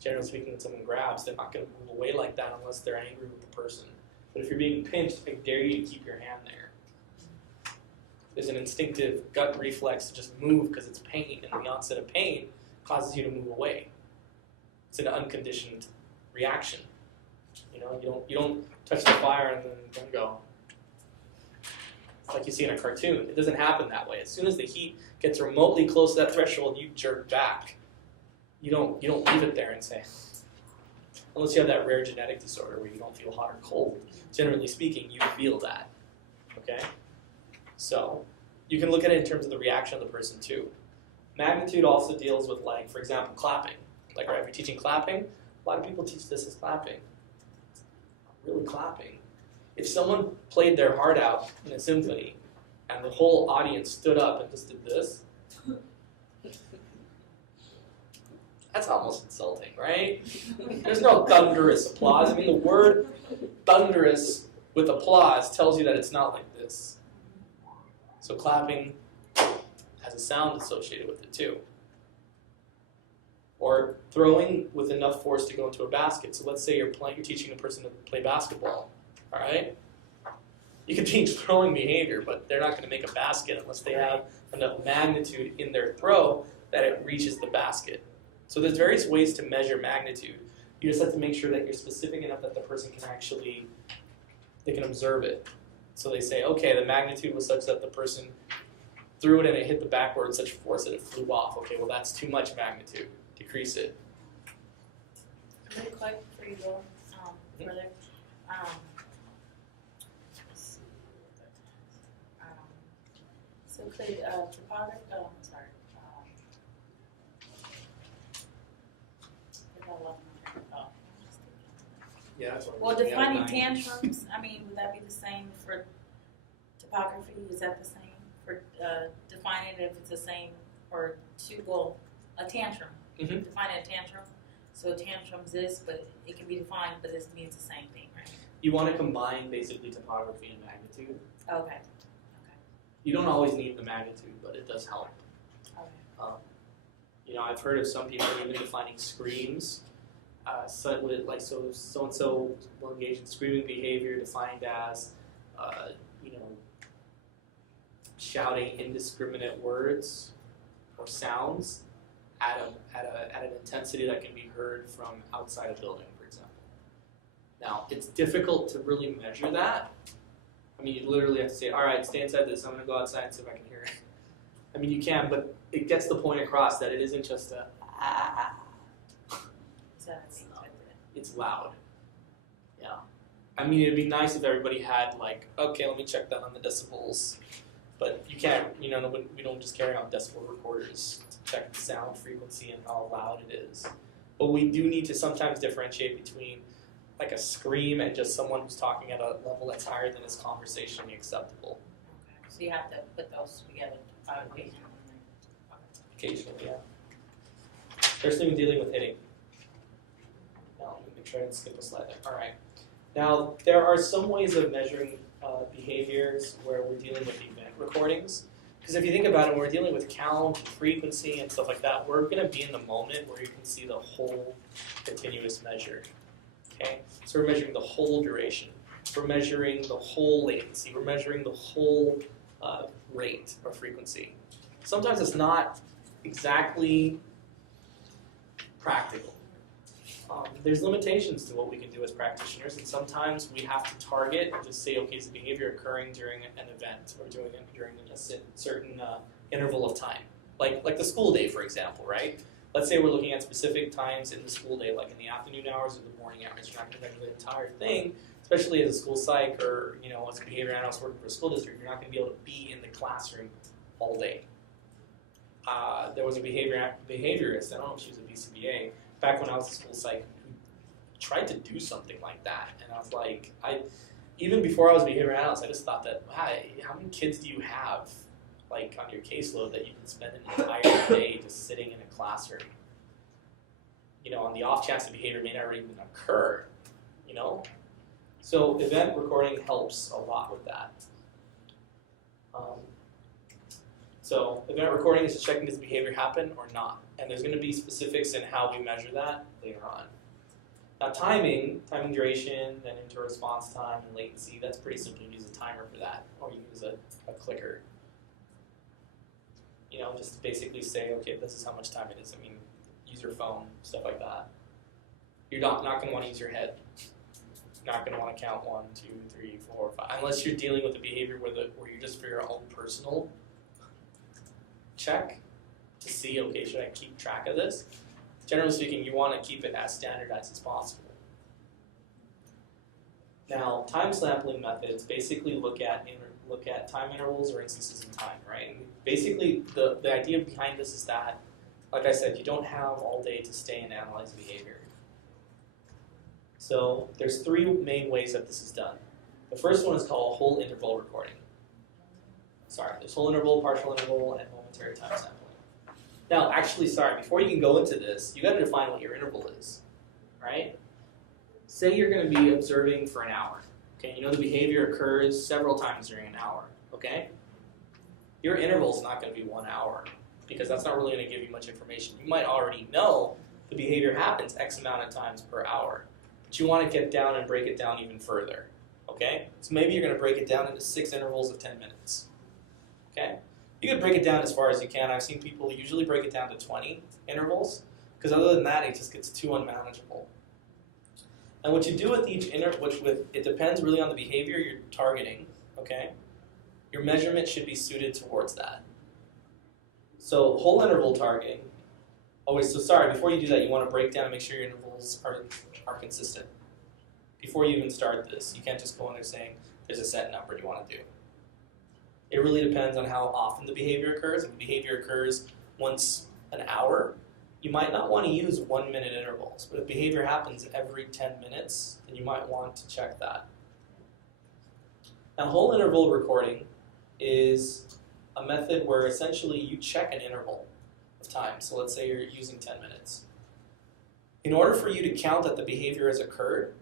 Generally speaking, when someone grabs, they're not going to move away like that unless they're angry with the person. But if you're being pinched, I dare you to keep your hand there. There's an instinctive gut reflex to just move because it's pain, and the onset of pain causes you to move away. It's an unconditioned reaction. You don't touch the fire and then go. It's like you see in a cartoon. It doesn't happen that way. As soon as the heat gets remotely close to that threshold, you jerk back. You don't leave it there and say, unless you have that rare genetic disorder where you don't feel hot or cold. Generally speaking, you feel that. Okay? So you can look at it in terms of the reaction of the person too. Magnitude also deals with, like, for example, clapping. Like, right, if you're teaching clapping, a lot of people teach this as clapping. Really clapping. If someone played their heart out in a symphony and the whole audience stood up and just did this, that's almost insulting, right? There's no thunderous applause. I mean, the word thunderous with applause tells you that it's not like this. So clapping has a sound associated with it too. Or throwing with enough force to go into a basket. So let's say you're teaching a person to play basketball, all right? You can teach throwing behavior, but they're not going to make a basket unless they have enough magnitude in their throw that it reaches the basket. So there's various ways to measure magnitude. You just have to make sure that you're specific enough that the person can they can observe it. So they say, okay, the magnitude was such that the person threw it and it hit the backboard with such force that it flew off. Okay, well that's too much magnitude. Decrease it. Really quick before you go further. Let's see. So could topography, sorry. Yeah, that's what Well, defining tantrums, I mean, would that be the same for topography? Is that the same for defining if it's the same or a tantrum? Mhm. Defining a tantrum. So tantrums this, but it can be defined, but this means the same thing, right? You want to combine basically topography and magnitude. Okay. You don't always need the magnitude, but it does help. Okay. I've heard of some people even defining screams. So and so will engage in screaming behavior, defined as, shouting indiscriminate words or sounds at an intensity that can be heard from outside a building, for example. Now, it's difficult to really measure that. I mean, you literally have to say, all right, stay inside this. I'm going to go outside and see if I can hear it. I mean, you can, but it gets the point across that it isn't just a It's loud. Yeah. I mean, it'd be nice if everybody had, like, okay, let me check that on the decibels. But you can't, we don't just carry on decibel recorders to check the sound frequency and how loud it is. But we do need to sometimes differentiate between, like, a scream and just someone who's talking at a level that's higher than is conversationally acceptable. Okay. So you have to put those together. Occasionally, yeah. Especially when dealing with hitting. Now, let me make sure I didn't skip a slide there. All right. Now, there are some ways of measuring behaviors where we're dealing with event recordings. Because if you think about it, when we're dealing with count, frequency, and stuff like that, we're going to be in the moment where you can see the whole continuous measure. Okay? So we're measuring the whole duration. We're measuring the whole latency. We're measuring the whole rate or frequency. Sometimes it's not exactly practical. There's limitations to what we can do as practitioners, and sometimes we have to target and just say, okay, is the behavior occurring during an event or during a certain interval of time? Like the school day, for example, right? Let's say we're looking at specific times in the school day, like in the afternoon hours or the morning hours. You're not going to measure the entire thing, especially as a school psych or as a behavior analyst working for a school district. You're not going to be able to be in the classroom all day. there was a behaviorist, I don't know if she was a BCBA, back when I was a school psych, who tried to do something like that. And I was like, even before I was a behavior analyst, I just thought that, hey, how many kids do you have like on your caseload that you can spend an entire day just sitting in a classroom? You know, on the off chance the behavior may not even occur, you know? So event recording helps a lot with that. So event recording is just checking does behavior happen or not. And there's going to be specifics in how we measure that later on. Now timing duration, then into response time and latency, that's pretty simple. You use a timer for that, or you use a clicker. You know, just basically say, okay, this is how much time it is. I mean, use your phone, stuff like that. You're not going to want to use your head. You're not going to want to count 1, 2, 3, 4, 5, unless you're dealing with a behavior where you're just for your own personal check to see, okay, should I keep track of this? Generally speaking, you want to keep it as standardized as possible. Now, time sampling methods basically look at time intervals or instances in time, right? And basically, the idea behind this is that, like I said, you don't have all day to stay and analyze behavior. So there's 3 main ways that this is done. The first one is called whole interval recording. Sorry, there's whole interval, partial interval, and momentary time sampling. Now, actually, sorry, before you can go into this, you got to define what your interval is, right? Say you're going to be observing for an hour. Okay, you know the behavior occurs several times during an hour, okay? Your interval is not going to be 1 hour because that's not really going to give you much information. You might already know the behavior happens X amount of times per hour, but you want to get down and break it down even further, okay? So maybe you're going to break it down into 6 intervals of 10 minutes, okay? You can break it down as far as you can. I've seen people usually break it down to 20 intervals because other than that, it just gets too unmanageable. And what you do with each it depends really on the behavior you're targeting, okay? Your measurement should be suited towards that. So whole interval targeting, before you do that, you want to break down and make sure your intervals are consistent. Before you even start this, you can't just go in there saying there's a set number you want to do. It really depends on how often the behavior occurs. If the behavior occurs once an hour, you might not want to use 1-minute intervals. But if behavior happens every 10 minutes, then you might want to check that. Now, whole interval recording is a method where essentially you check an interval of time. So let's say you're using 10 minutes. In order for you to count that the behavior has occurred,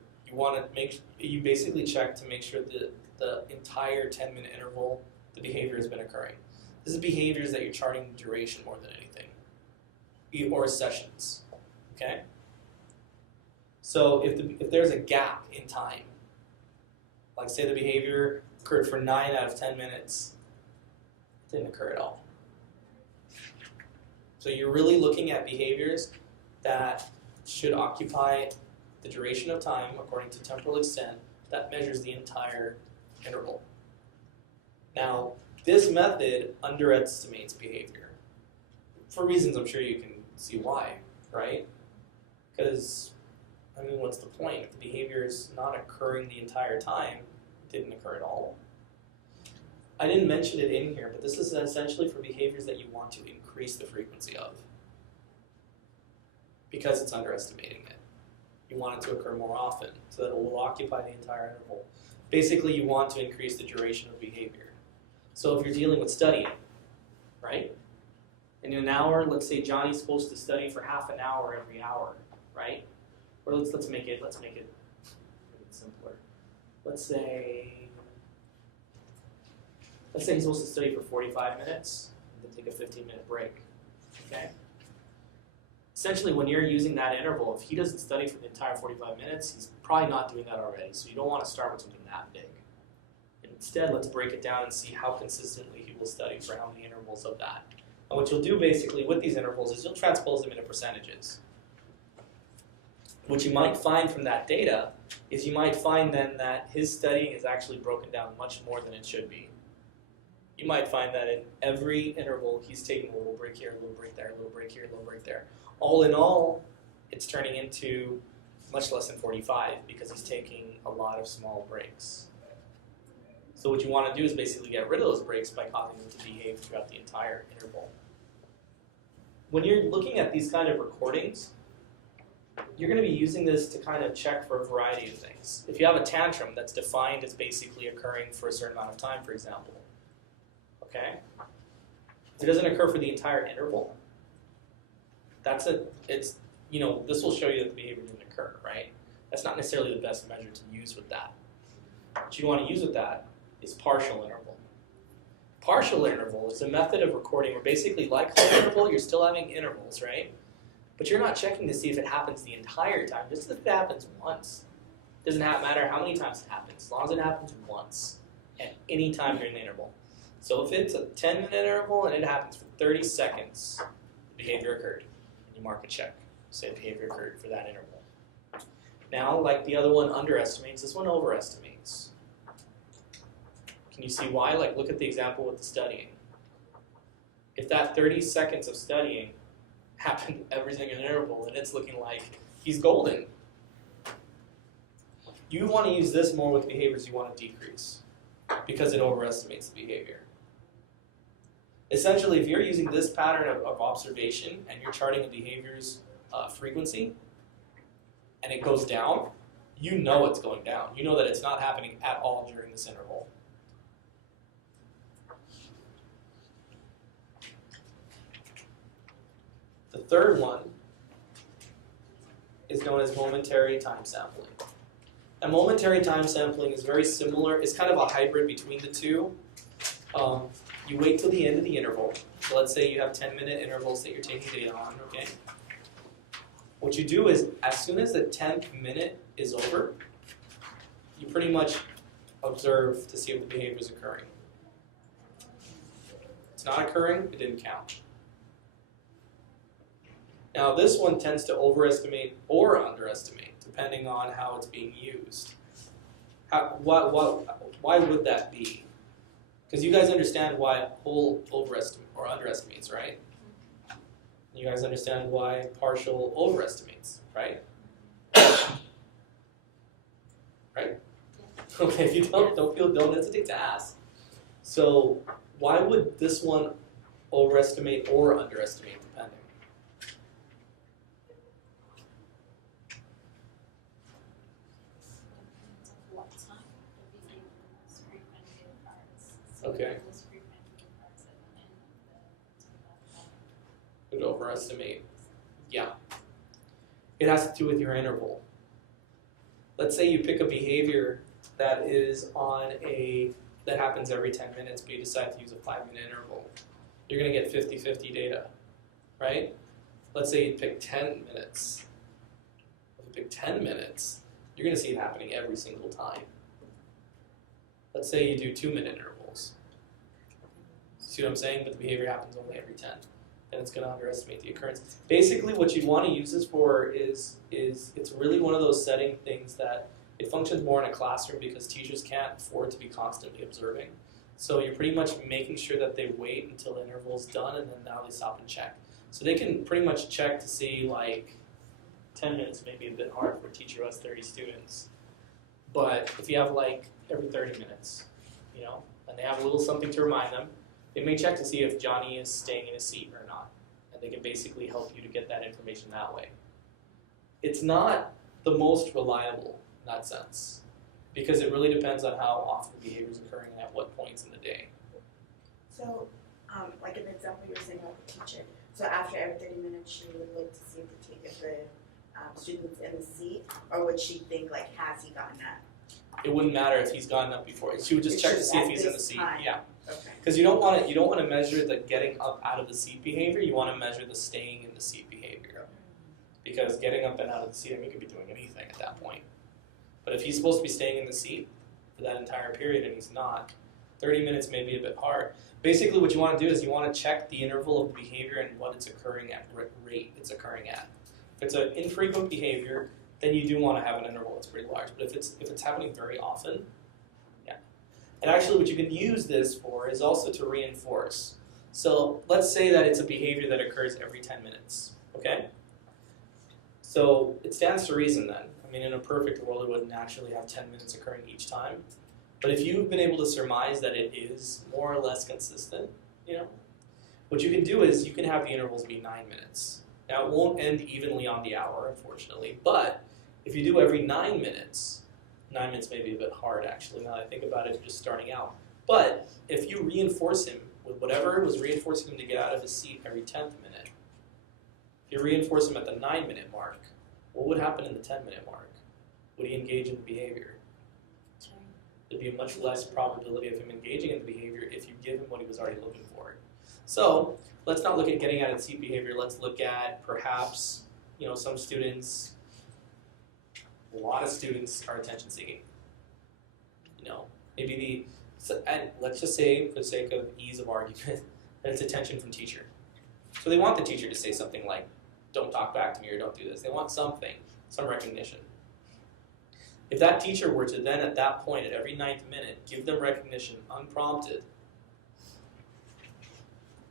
you basically check to make sure that the entire 10-minute interval the behavior has been occurring. This is behaviors that you're charting duration more than anything, or sessions, okay? So if there's a gap in time, like say the behavior occurred for 9 out of 10 minutes, it didn't occur at all. So you're really looking at behaviors that should occupy the duration of time according to temporal extent that measures the entire interval. Now, this method underestimates behavior for reasons I'm sure you can see why, right? Because, I mean, what's the point? If the behavior is not occurring the entire time, it didn't occur at all. I didn't mention it in here, but this is essentially for behaviors that you want to increase the frequency of because it's underestimating it. You want it to occur more often so that it will occupy the entire interval. Basically, you want to increase the duration of behavior. So if you're dealing with studying, right? In an hour, let's say Johnny's supposed to study for half an hour every hour, right? Or let's make it simpler. Let's say he's supposed to study for 45 minutes and then take a 15-minute break. Okay? Essentially, when you're using that interval, if he doesn't study for the entire 45 minutes, he's probably not doing that already. So you don't want to start with something that big. Instead, let's break it down and see how consistently he will study for how many intervals of that. And what you'll do basically with these intervals is you'll transpose them into percentages. What you might find from that data is you might find then that his studying is actually broken down much more than it should be. You might find that in every interval he's taking a little break here, a little break there, a little break here, a little break there. All in all, it's turning into much less than 45 because he's taking a lot of small breaks. So what you want to do is basically get rid of those breaks by causing them to behave throughout the entire interval. when you're looking at these kind of recordings, you're going to be using this to kind of check for a variety of things. If you have a tantrum that's defined as basically occurring for a certain amount of time, for example, okay? If it doesn't occur for the entire interval, this will show you that the behavior didn't occur, right? That's not necessarily the best measure to use with that. What you want to use with that is partial interval. Partial interval is a method of recording where basically, like whole interval, you're still having intervals, right? But you're not checking to see if it happens the entire time, just if it happens once. It doesn't matter how many times it happens, as long as it happens once at any time during the interval. So if it's a 10-minute interval and it happens for 30 seconds, the behavior occurred. And you mark a check, say the behavior occurred for that interval. Now, like the other one underestimates, this one overestimates. Can you see why? Like, look at the example with the studying. If that 30 seconds of studying happened every single interval, and it's looking like he's golden. You want to use this more with behaviors you want to decrease because it overestimates the behavior. Essentially, if you're using this pattern of observation and you're charting a behavior's frequency and it goes down, you know it's going down. You know that it's not happening at all during this interval. The third one is known as momentary time sampling. And momentary time sampling is very similar. It's kind of a hybrid between the two. You wait till the end of the interval. So let's say you have 10-minute intervals that you're taking data on, okay? What you do is, as soon as the 10th minute is over, you pretty much observe to see if the behavior is occurring. If it's not occurring, it didn't count. Now this one tends to overestimate or underestimate, depending on how it's being used. Why would that be? Because you guys understand why whole overestimates or underestimates, right? You guys understand why partial overestimates, right? Right? Okay, if you don't hesitate to ask. So why would this one overestimate or underestimate, depending? What time the behavior was frequently occurs. Okay. It was frequently occurs at the end of the Would overestimate. Yeah. It has to do with your interval. Let's say you pick a behavior that that happens every 10 minutes, but you decide to use a 5-minute interval. You're going to get 50-50 data, right? Let's say you pick 10 minutes. If you pick 10 minutes, you're going to see it happening every single time. Let's say you do 2-minute intervals. See what I'm saying? But the behavior happens only every 10. And it's going to underestimate the occurrence. Basically, what you want to use this for is it's really one of those setting things that it functions more in a classroom because teachers can't afford to be constantly observing. So you're pretty much making sure that they wait until the interval's done and then now they stop and check. So they can pretty much check to see, like, 10 minutes may be a bit hard for a teacher who has 30 students. But if you have, like, every 30 minutes, and they have a little something to remind them, they may check to see if Johnny is staying in his seat or not. And they can basically help you to get that information that way. It's not the most reliable in that sense, because it really depends on how often the behavior is occurring and at what points in the day. So, like an example you were saying about the teacher. So after every 30 minutes, she would look to see if the student's in the seat, or would she think, like, has he gotten up? It wouldn't matter if he's gotten up before. She would just It's check to just see if at he's in the this seat. time. Yeah, Okay. because you don't want to measure the getting up out of the seat behavior. You want to measure the staying in the seat behavior. Because getting up and out of the seat, I mean, you could be doing anything at that point. But if he's supposed to be staying in the seat for that entire period and he's not, 30 minutes may be a bit hard. Basically, what you want to do is you want to check the interval of the behavior and what it's occurring at, what rate it's occurring at. If it's an infrequent behavior, then you do want to have an interval that's pretty large. But if it's happening very often, yeah. And actually, what you can use this for is also to reinforce. So let's say that it's a behavior that occurs every 10 minutes, okay? So it stands to reason then. I mean, in a perfect world, it would naturally have 10 minutes occurring each time. But if you've been able to surmise that it is more or less consistent, What you can do is you can have the intervals be 9 minutes. Now it won't end evenly on the hour, unfortunately, but if you do every 9 minutes, 9 minutes may be a bit hard actually now that I think about it, just starting out. But if you reinforce him with whatever was reinforcing him to get out of his seat every 10th minute, if you reinforce him at the 9-minute mark, what would happen in the 10-minute mark? Would he engage in the behavior? There'd be a much less probability of him engaging in the behavior if you give him what he was already looking for. So let's not look at getting out of seat behavior. Let's look at perhaps, some students, a lot of students are attention seeking. And let's just say, for the sake of ease of argument, that it's attention from teacher. So they want the teacher to say something like, don't talk back to me or don't do this. They want something, some recognition. If that teacher were to then at that point, at every 9th minute, give them recognition unprompted,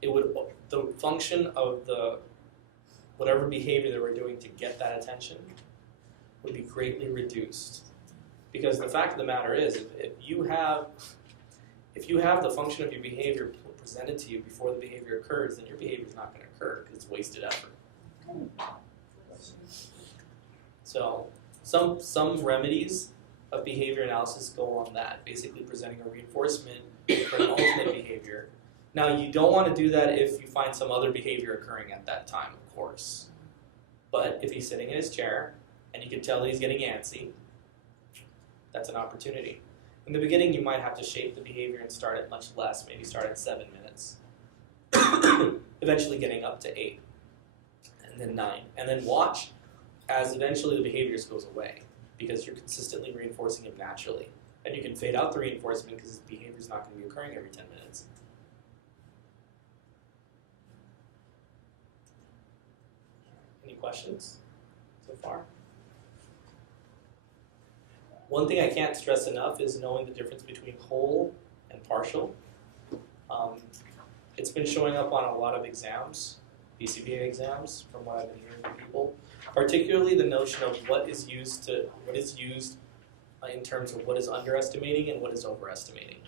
the function of the whatever behavior they were doing to get that attention would be greatly reduced. Because the fact of the matter is, if you have the function of your behavior presented to you before the behavior occurs, then your behavior is not going to occur because it's wasted effort. So some remedies of behavior analysis go on that, basically presenting a reinforcement for an ultimate behavior. Now, you don't want to do that if you find some other behavior occurring at that time, of course. But if he's sitting in his chair and you can tell he's getting antsy, that's an opportunity. In the beginning, you might have to shape the behavior and start at much less, maybe start at 7 minutes, eventually getting up to 8, and then 9, and then watch as eventually the behavior goes away because you're consistently reinforcing him naturally. And you can fade out the reinforcement because his behavior is not going to be occurring every 10 minutes. Any questions so far? One thing I can't stress enough is knowing the difference between whole and partial. It's been showing up on a lot of exams, BCBA exams, from what I've been hearing from people. Particularly the notion of what is used in terms of what is underestimating and what is overestimating.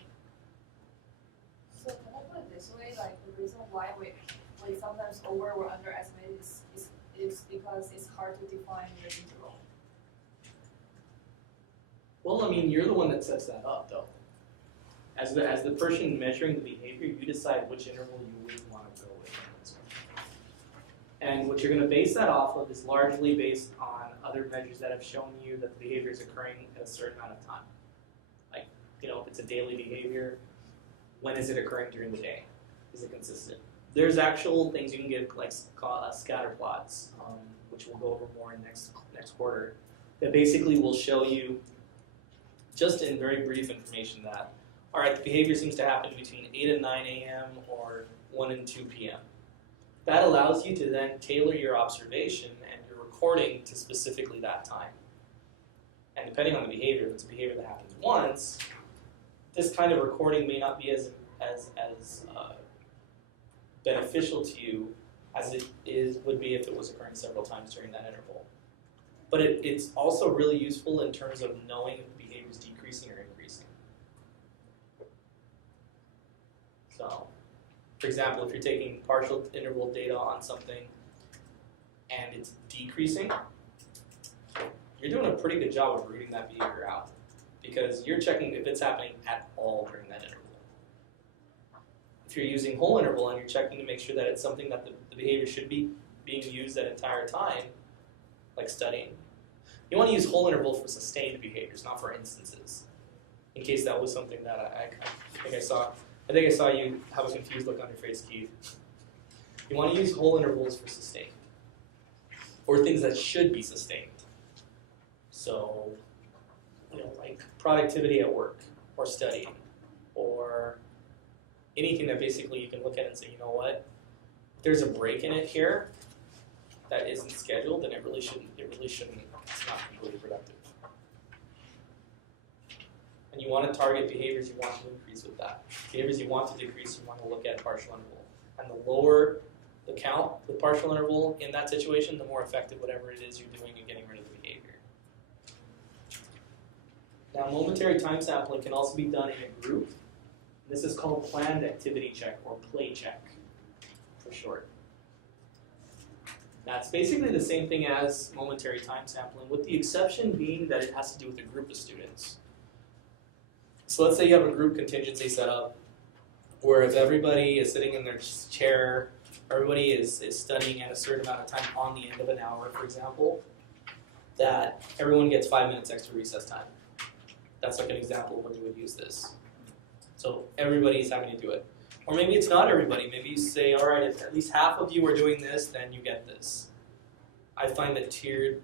So can I put it this way, like the reason why we sometimes over or underestimate is because it's hard to define your interval. Well, I mean, you're the one that sets that up, though. As the person measuring the behavior, you decide which interval you would want to go with. And what you're going to base that off of is largely based on other measures that have shown you that the behavior is occurring at a certain amount of time. Like, if it's a daily behavior, when is it occurring during the day? Is it consistent? There's actual things you can give, like scatter plots, which we'll go over more in next quarter, that basically will show you, just in very brief information, that, all right, the behavior seems to happen between 8 and 9 a.m. or 1 and 2 p.m. That allows you to then tailor your observation and your recording to specifically that time. And depending on the behavior, if it's a behavior that happens once, this kind of recording may not be as beneficial to you as it would be if it was occurring several times during that interval. But it's also really useful in terms of knowing if the behavior is decreasing or increasing. So, for example, if you're taking partial interval data on something and it's decreasing, you're doing a pretty good job of rooting that behavior out because you're checking if it's happening at all during that interval. If you're using whole interval and you're checking to make sure that it's something that the behavior should be being used that entire time, like studying, you want to use whole interval for sustained behaviors, not for instances. In case that was something that I think I saw you have a confused look on your face, Keith. You want to use whole intervals for sustained, or things that should be sustained. So, like productivity at work, or studying, or anything that basically you can look at and say, you know what, if there's a break in it here that isn't scheduled, then it really shouldn't, it's not completely productive. And you want to target behaviors you want to increase with that. Behaviors you want to decrease, you want to look at partial interval. And the lower the count with partial interval in that situation, the more effective whatever it is you're doing in getting rid of the behavior. Now, momentary time sampling can also be done in a group. This is called planned activity check or play check. for short. That's basically the same thing as momentary time sampling, with the exception being that it has to do with a group of students. So let's say you have a group contingency set up, where if everybody is sitting in their chair, everybody is studying at a certain amount of time on the end of an hour, for example, that everyone gets 5 minutes extra recess time. That's like an example of when you would use this. So everybody's having to do it. Or maybe it's not everybody. Maybe you say, all right, if at least half of you are doing this, then you get this. I find that tiered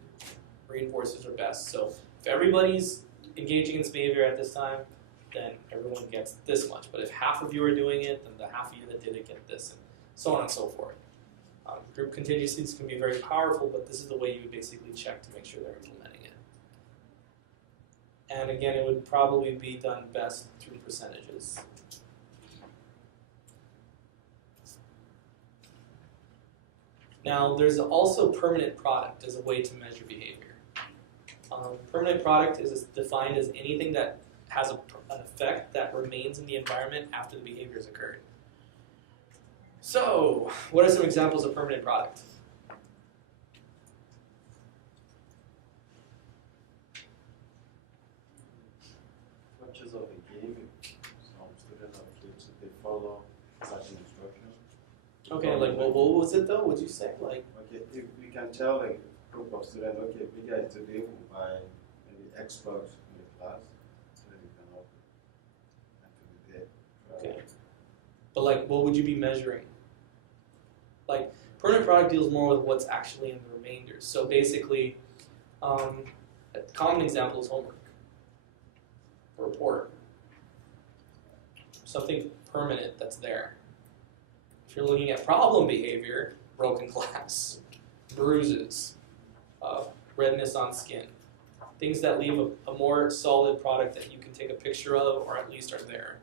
reinforcers are best. So if everybody's engaging in this behavior at this time, then everyone gets this much. But if half of you are doing it, then the half of you that did it get this, and so on and so forth. Group contingencies can be very powerful, but this is the way you would basically check to make sure they're implementing it. And again, it would probably be done best through percentages. Now, there's also permanent product as a way to measure behavior. Permanent product is defined as anything that has an effect that remains in the environment after the behavior has occurred. So, what are some examples of permanent product? Much of a game, some students or kids, they follow certain instructions. Okay, like what was it though? What'd you say? Like, Okay, if we can tell like a group of students, okay, big guy today will buy maybe Xbox in the class, so that we can all activate there. okay, but like, what would you be measuring? Like, permanent product deals more with what's actually in the remainders. So basically, a common example is homework, a report, something permanent that's there. If you're looking at problem behavior, broken glass, bruises, redness on skin, things that leave a more solid product that you can take a picture of or at least are there.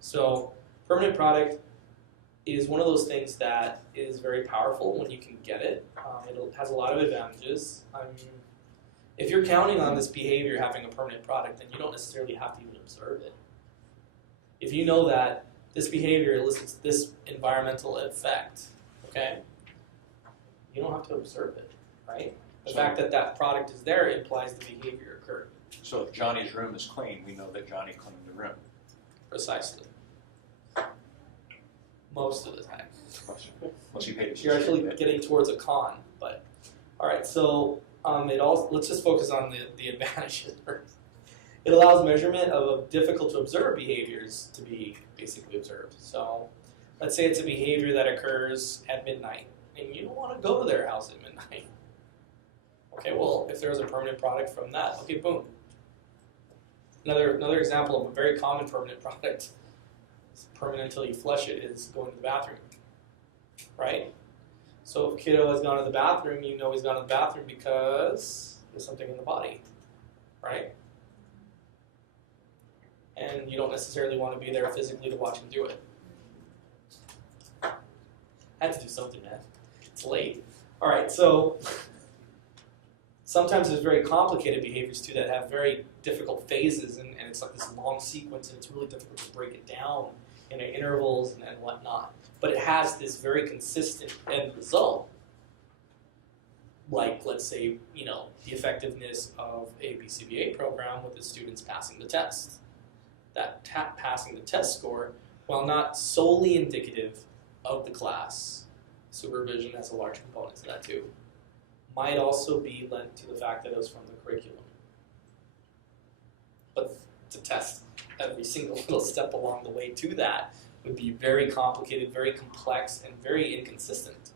So permanent product is one of those things that is very powerful when you can get it. It has a lot of advantages. If you're counting on this behavior having a permanent product, then you don't necessarily have to even observe it. If you know that this behavior elicits this environmental effect, okay, you don't have to observe it, right? The fact that that product is there implies the behavior occurred. So if Johnny's room is clean, we know that Johnny cleaned the room. Precisely. Most of the time. Unless he paid his You're actually getting towards a con, but all right. So let's just focus on the advantages first. It allows measurement of difficult to observe behaviors to be basically observed. So let's say it's a behavior that occurs at midnight, and you don't want to go to their house at midnight. Okay, well, if there's a permanent product from that, okay, boom. Another example of a very common permanent product, it's permanent until you flush it, is going to the bathroom, right? So if kiddo has gone to the bathroom, you know he's gone to the bathroom because there's something in the body, right? And you don't necessarily want to be there physically to watch him do it. I had to do something, man. It's late. All right, so sometimes there's very complicated behaviors too that have very difficult phases, and it's like this long sequence, and it's really difficult to break it down in intervals and whatnot. But it has this very consistent end result, like let's say, the effectiveness of a BCBA program with the students passing the test. That passing the test score, while not solely indicative of the class, supervision has a large component to that too, might also be lent to the fact that it was from the curriculum. But to test every single little step along the way to that would be very complicated, very complex, and very inconsistent.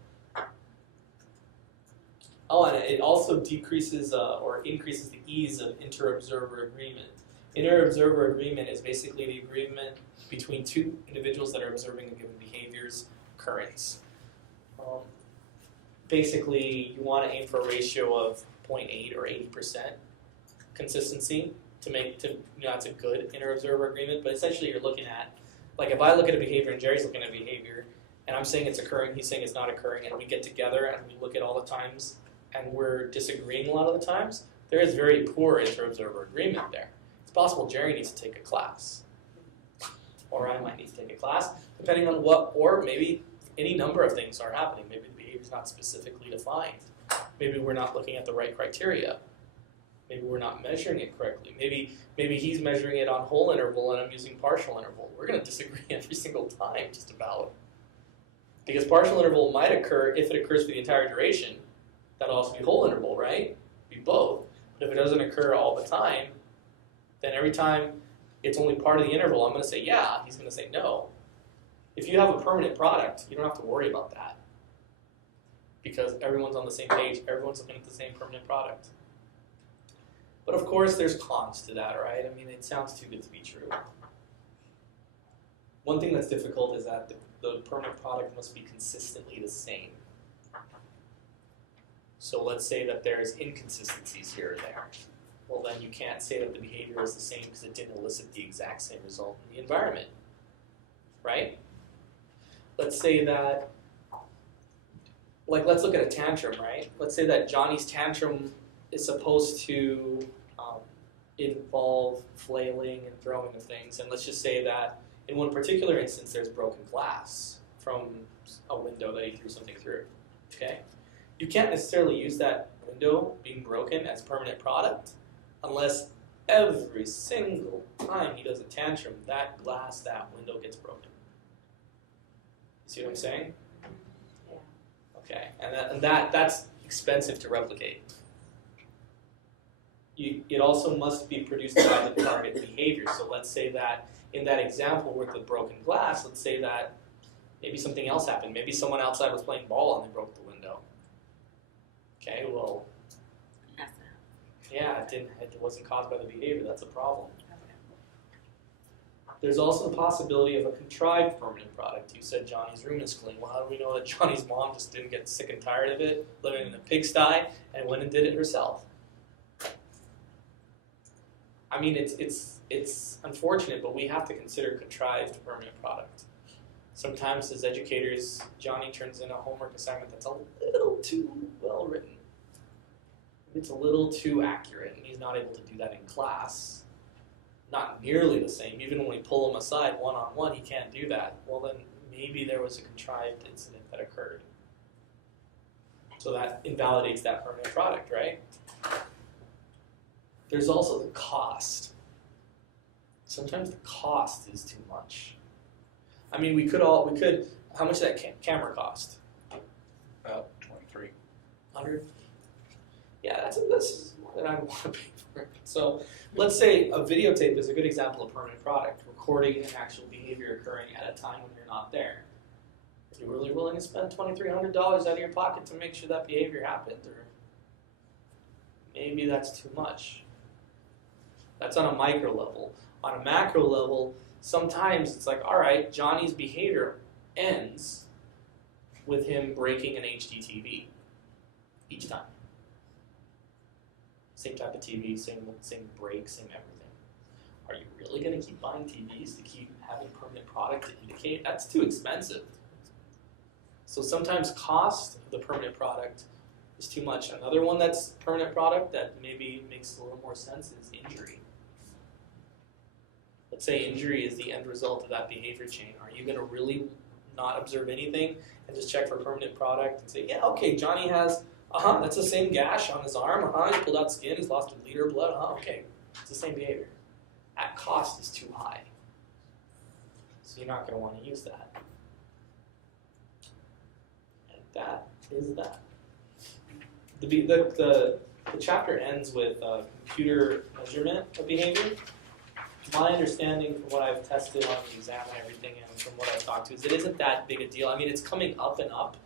Oh, and it also decreases or increases the ease of inter-observer agreement. Inter-observer agreement is basically the agreement between two individuals that are observing a given behavior's occurrence. Basically, you want to aim for a ratio of 0.8 or 80% consistency to make that's a good inter-observer agreement. But essentially, you're looking at, like, if I look at a behavior and Jerry's looking at a behavior, and I'm saying it's occurring, he's saying it's not occurring, and we get together and we look at all the times, and we're disagreeing a lot of the times, there is very poor inter-observer agreement there. It's possible Jerry needs to take a class, or I might need to take a class, depending on what, or maybe any number of things are happening. Maybe the behavior is not specifically defined. Maybe we're not looking at the right criteria. Maybe we're not measuring it correctly. Maybe he's measuring it on whole interval and I'm using partial interval. We're going to disagree every single time, just about. Because partial interval might occur if it occurs for the entire duration. That'll also be whole interval, right? Be both. But if it doesn't occur all the time, then every time it's only part of the interval, I'm going to say yeah. He's going to say no. If you have a permanent product, you don't have to worry about that. Because everyone's on the same page. Everyone's looking at the same permanent product. But of course, there's cons to that, right? I mean, it sounds too good to be true. One thing that's difficult is that the permanent product must be consistently the same. So let's say that there's inconsistencies here or there. Well, then you can't say that the behavior is the same because it didn't elicit the exact same result in the environment, right? Let's say that, like, let's look at a tantrum, right? Let's say that Johnny's tantrum is supposed to involve flailing and throwing of things. And let's just say that in one particular instance, there's broken glass from a window that he threw something through, okay? You can't necessarily use that window being broken as permanent product unless every single time he does a tantrum, that glass, that window gets broken. You see what I'm saying? Yeah. Okay, and that's expensive to replicate. It also must be produced by the target behavior. So let's say that in that example with the broken glass, let's say that maybe something else happened. Maybe someone outside was playing ball and they broke the window. Okay, well, yeah, it wasn't caused by the behavior. That's a problem. There's also the possibility of a contrived permanent product. You said Johnny's room is clean. Well, how do we know that Johnny's mom just didn't get sick and tired of it, living in a pigsty, and went and did it herself? I mean, it's unfortunate, but we have to consider contrived permanent product. Sometimes as educators, Johnny turns in a homework assignment that's a little too well written. It's a little too accurate, and he's not able to do that in class. Not nearly the same. Even when we pull him aside one-on-one, he can't do that. Well, then maybe there was a contrived incident that occurred. So that invalidates that permanent product, right? There's also the cost. Sometimes the cost is too much. I mean, we could, how much did that camera cost? About 2,300. Yeah, that's more than I want to pay for it. So let's say a videotape is a good example of permanent product, recording an actual behavior occurring at a time when you're not there. If you're really willing to spend $2,300 out of your pocket to make sure that behavior happened, or maybe that's too much. That's on a micro level. On a macro level, sometimes it's like, all right, Johnny's behavior ends with him breaking an HD TV each time. Same type of TV, same break, same everything. Are you really going to keep buying TVs to keep having permanent product to indicate? That's too expensive. So sometimes cost of the permanent product is too much. Another one that's permanent product that maybe makes a little more sense is injury. Let's say injury is the end result of that behavior chain. Are you going to really not observe anything and just check for permanent product and say, yeah, okay, Johnny has, that's the same gash on his arm, he pulled out skin, he's lost a liter of blood, okay, it's the same behavior. That cost is too high. So you're not going to want to use that. And that is that. The chapter ends with computer measurement of behavior. My understanding from what I've tested on the exam and everything and from what I've talked to is it isn't that big a deal. I mean, it's coming up and up,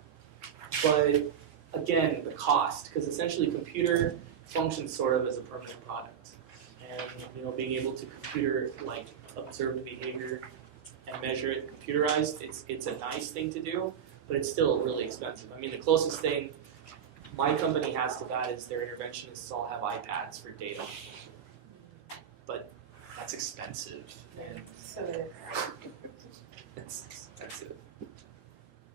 but again, the cost, because essentially computer functions sort of as a permanent product. And being able to computer observe the behavior and measure it computerized, it's a nice thing to do, but it's still really expensive. I mean, the closest thing my company has to that is their interventionists all have iPads for data. But that's expensive. And So it's expensive.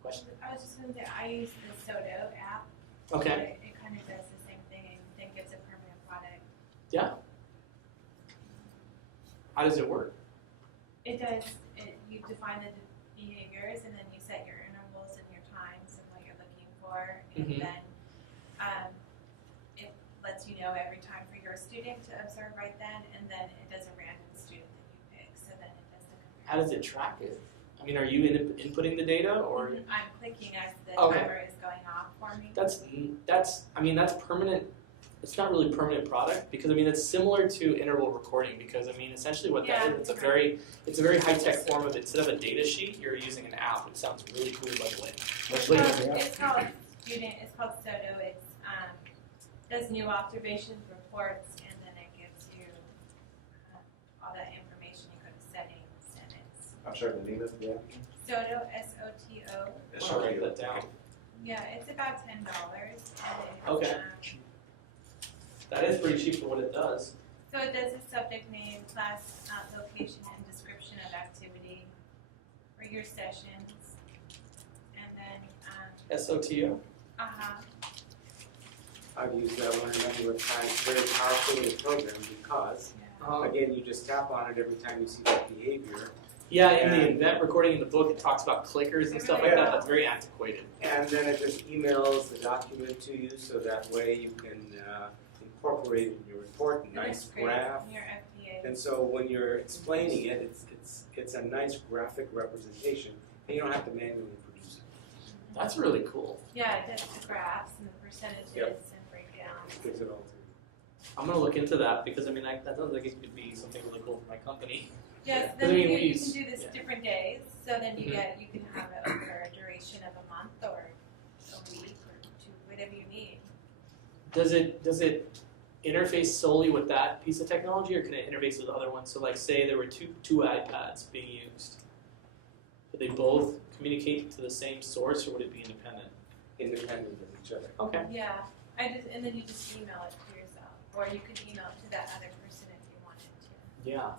Question? I was just going to say, I use the Soto app. Okay. It kind of does the same thing and then gives a permanent product. Yeah. How does it work? It does, you define the behaviors and then you set your intervals and before, and Mhm. then it lets you know every time for your student to observe right then, and then it does a random student that you pick, so then it does the comparison. How does it track it? I mean, are you inputting the data, or I'm clicking as the Okay. timer is going off for me. that's permanent. It's not really permanent product because I mean it's similar to interval recording because I mean essentially what that Yeah, is, it's a right. very high tech form of instead of a data sheet you're using an app. It sounds really cool by the way. It's Like- called SOTO. It's does new observations, reports, and then it gives you all that information. You go to settings, and it's I'm sorry, the name of the app? SOTO, SOTO. I'll write that down. Yeah, it's about $10. Okay. That is pretty cheap for what it does. So it does a subject name, class, location, and description of activity for your sessions, and then SOTO. I've used that one a number of times, very powerful in the program because, again, you just tap on it every time you see that behavior. Yeah, in the event recording in the book, it talks about clickers and stuff like that. That's very antiquated. And then it just emails the document to you, so that way you can incorporate it in your report, nice graph. Your FBA. And so when you're explaining it, it's a nice graphic representation, and you don't have to manually produce it. That's really cool. Yeah, it does the graphs and the percentages and breakdowns. It gives it all to you. I'm gonna look into that because I mean that sounds like it could be something really cool for my company. Yes, I then mean, you we can use- do this yeah. different days, so then you Mhm. you can have it over a duration of a month or a week or two, whatever you need. Does it interface solely with that piece of technology, or can it interface with other ones? So, like, say there were two iPads being used. Would they both communicate to the same source, or would it be independent? Independent of each other. Okay. Yeah, and then you just email it to yourself, or you could email it to that other person if you wanted to. Yeah.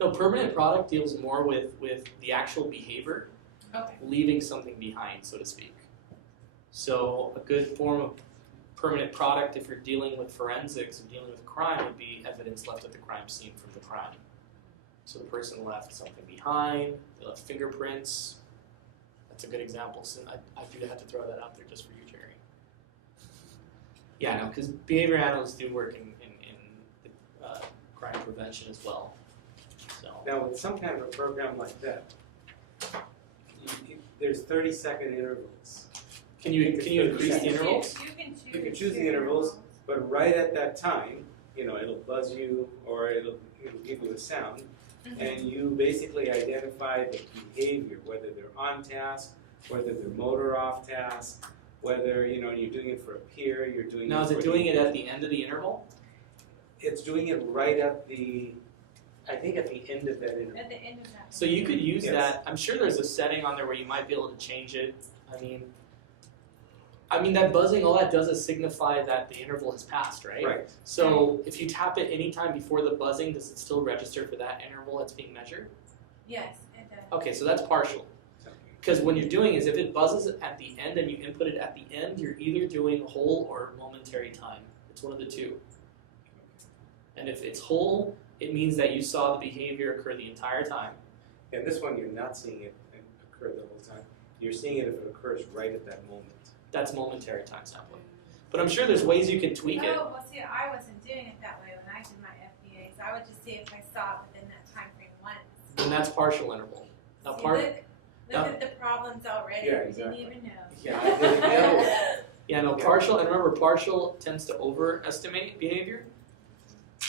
No, permanent product deals more with the actual behavior, Okay. leaving something behind, so to speak. So, a good form of permanent product, if you're dealing with forensics or dealing with crime, would be evidence left at the crime scene from the crime. So the person left something behind, they left fingerprints. That's a good example. So I do have to throw that out there just for you, Jerry. Yeah, no, because behavior analysts do work in crime prevention as well. So Now, with some kind of a program like that, there's 30-second intervals. can you increase the intervals? You can choose the intervals, but right at that time, it'll buzz you or it'll give you a sound, and you basically identify the behavior, whether they're on task, whether they're motor off task, whether you're doing it for a peer, you're doing Now, it is it for doing it at the end of the interval? It's doing it right at the end of that interval. At the end of that. So you could use Yes. that. I'm sure there's a setting on there where you might be able to change it. I mean that buzzing, all that does is signify that the interval has passed, right? Right. So if you tap it anytime before the buzzing, does it still register for that interval that's being measured? Yes, it does. Okay, so that's partial. Because what you're doing is if it buzzes at the end and you input it at the end, you're either doing whole or momentary time. It's one of the two. And if it's whole, it means that you saw the behavior occur the entire time. And this one, you're not seeing it occur the whole time. You're seeing it if it occurs right at that moment. That's momentary time sampling. But I'm sure there's ways you can tweak it. Oh, well, see, I wasn't doing it that way when I did my FBAs. I would just see if I saw it within that time frame once. Then that's partial interval. Now See, part look at the problems already. Yeah, You exactly. didn't even know. Yeah, I did it the other way. Yeah, no, partial, and remember, partial tends to overestimate behavior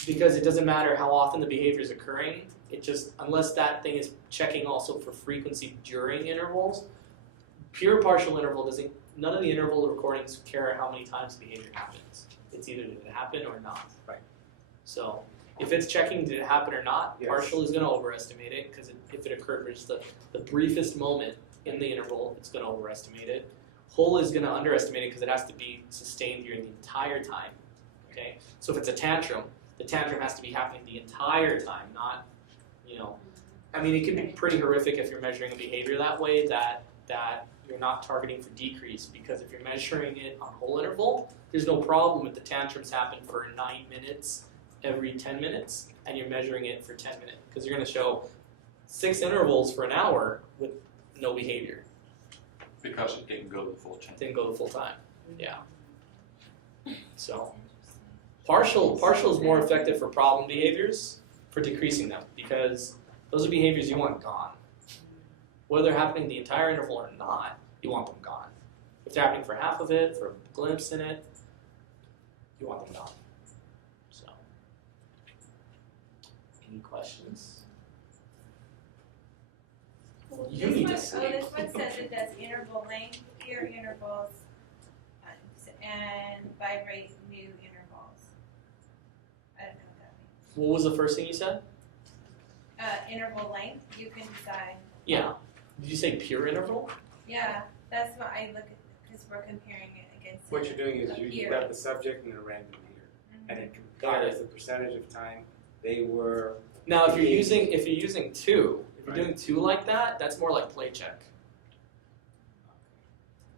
because it doesn't matter how often the behavior is occurring. It just, unless that thing is checking also for frequency during intervals, pure partial interval doesn't, none of the interval recordings care how many times the behavior happens. It's either did it happen or not. Right. So if it's checking did it happen or not, Yes. partial is going to overestimate it because if it occurred for just the briefest moment in the interval, it's going to overestimate it. Whole is going to underestimate it because it has to be sustained during the entire time. Okay, so if it's a tantrum, the tantrum has to be happening the entire time, not, I mean, it can be pretty horrific if you're measuring a behavior that way that you're not targeting for decrease, because if you're measuring it on whole interval, there's no problem if the tantrums happen for 9 minutes every 10 minutes and you're measuring it for 10 minutes, because you're going to show 6 intervals for an hour with no behavior. Because it didn't go the full 10. Didn't go the full time. Yeah. So partial is more effective for problem behaviors, for decreasing them, because those are behaviors you want gone. Whether they're happening the entire interval or not, you want them gone. If they're happening for half of it, for a glimpse in it, you want them gone. So, any questions? You need to sleep. This one says it does interval length, peer intervals, and vibrate new intervals. I don't know what that means. What was the first thing you said? Interval length, you can decide. Yeah. Did you say pure interval? Yeah, that's what I look at, because we're comparing it against. What you're doing is a you peer. got the subject and a random peer, and it compares the percentage of time they were. Now, if you're using two, if you're doing two like that, that's more like play check.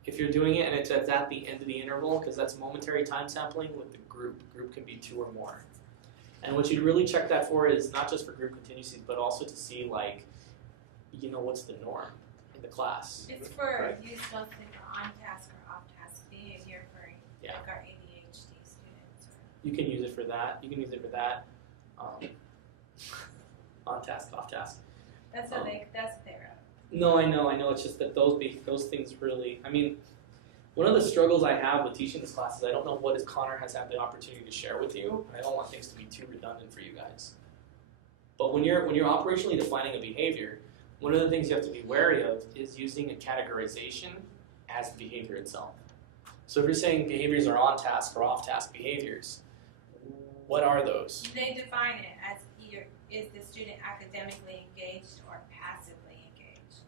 If you're doing it and it's at the end of the interval, because that's momentary time sampling with the group. Group can be two or more. And what you'd really check that for is not just for group continuities, but also to see like, what's the norm in the class. It's for use mostly for on-task or off-task behavior for Yeah. like our ADHD students. You can use it for that. You can use it for that. On task, off task. That's what that's what they wrote. No, I know. It's just that those things really. I mean, one of the struggles I have with teaching this class is I don't know what Connor has had the opportunity to share with you, and I don't want things to be too redundant for you guys. But when you're operationally defining a behavior, one of the things you have to be wary of is using a categorization as the behavior itself. So if you're saying behaviors are on task or off task behaviors, what are those? They define it as either is the student academically engaged or passively engaged.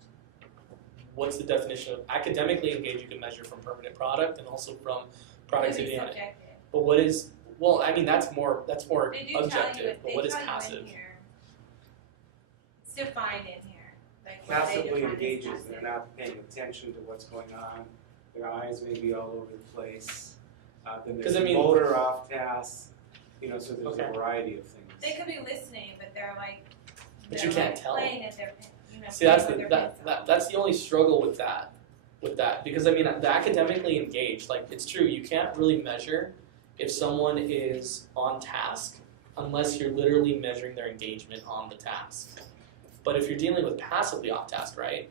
What's the definition of academically engaged? You can measure from permanent product and also from productivity on it. Subjective. But what is? Well, I mean that's more They do objective. tell you But what is tell you passive? in here. It's defined in here. Like what they Passively define as engages, passive. they're not paying attention to what's going on. Their eyes may be all over the place. Then 'Cause there's I mean- motor off task. So there's Okay. a variety of things. They could be listening, but they're like. But they're you can't like tell. Playing at their, See, that's playing the with their pencil. that's the only struggle with that, because I mean the academically engaged, like it's true, you can't really measure if someone is on task unless you're literally measuring their engagement on the task. But if you're dealing with passively off task, right?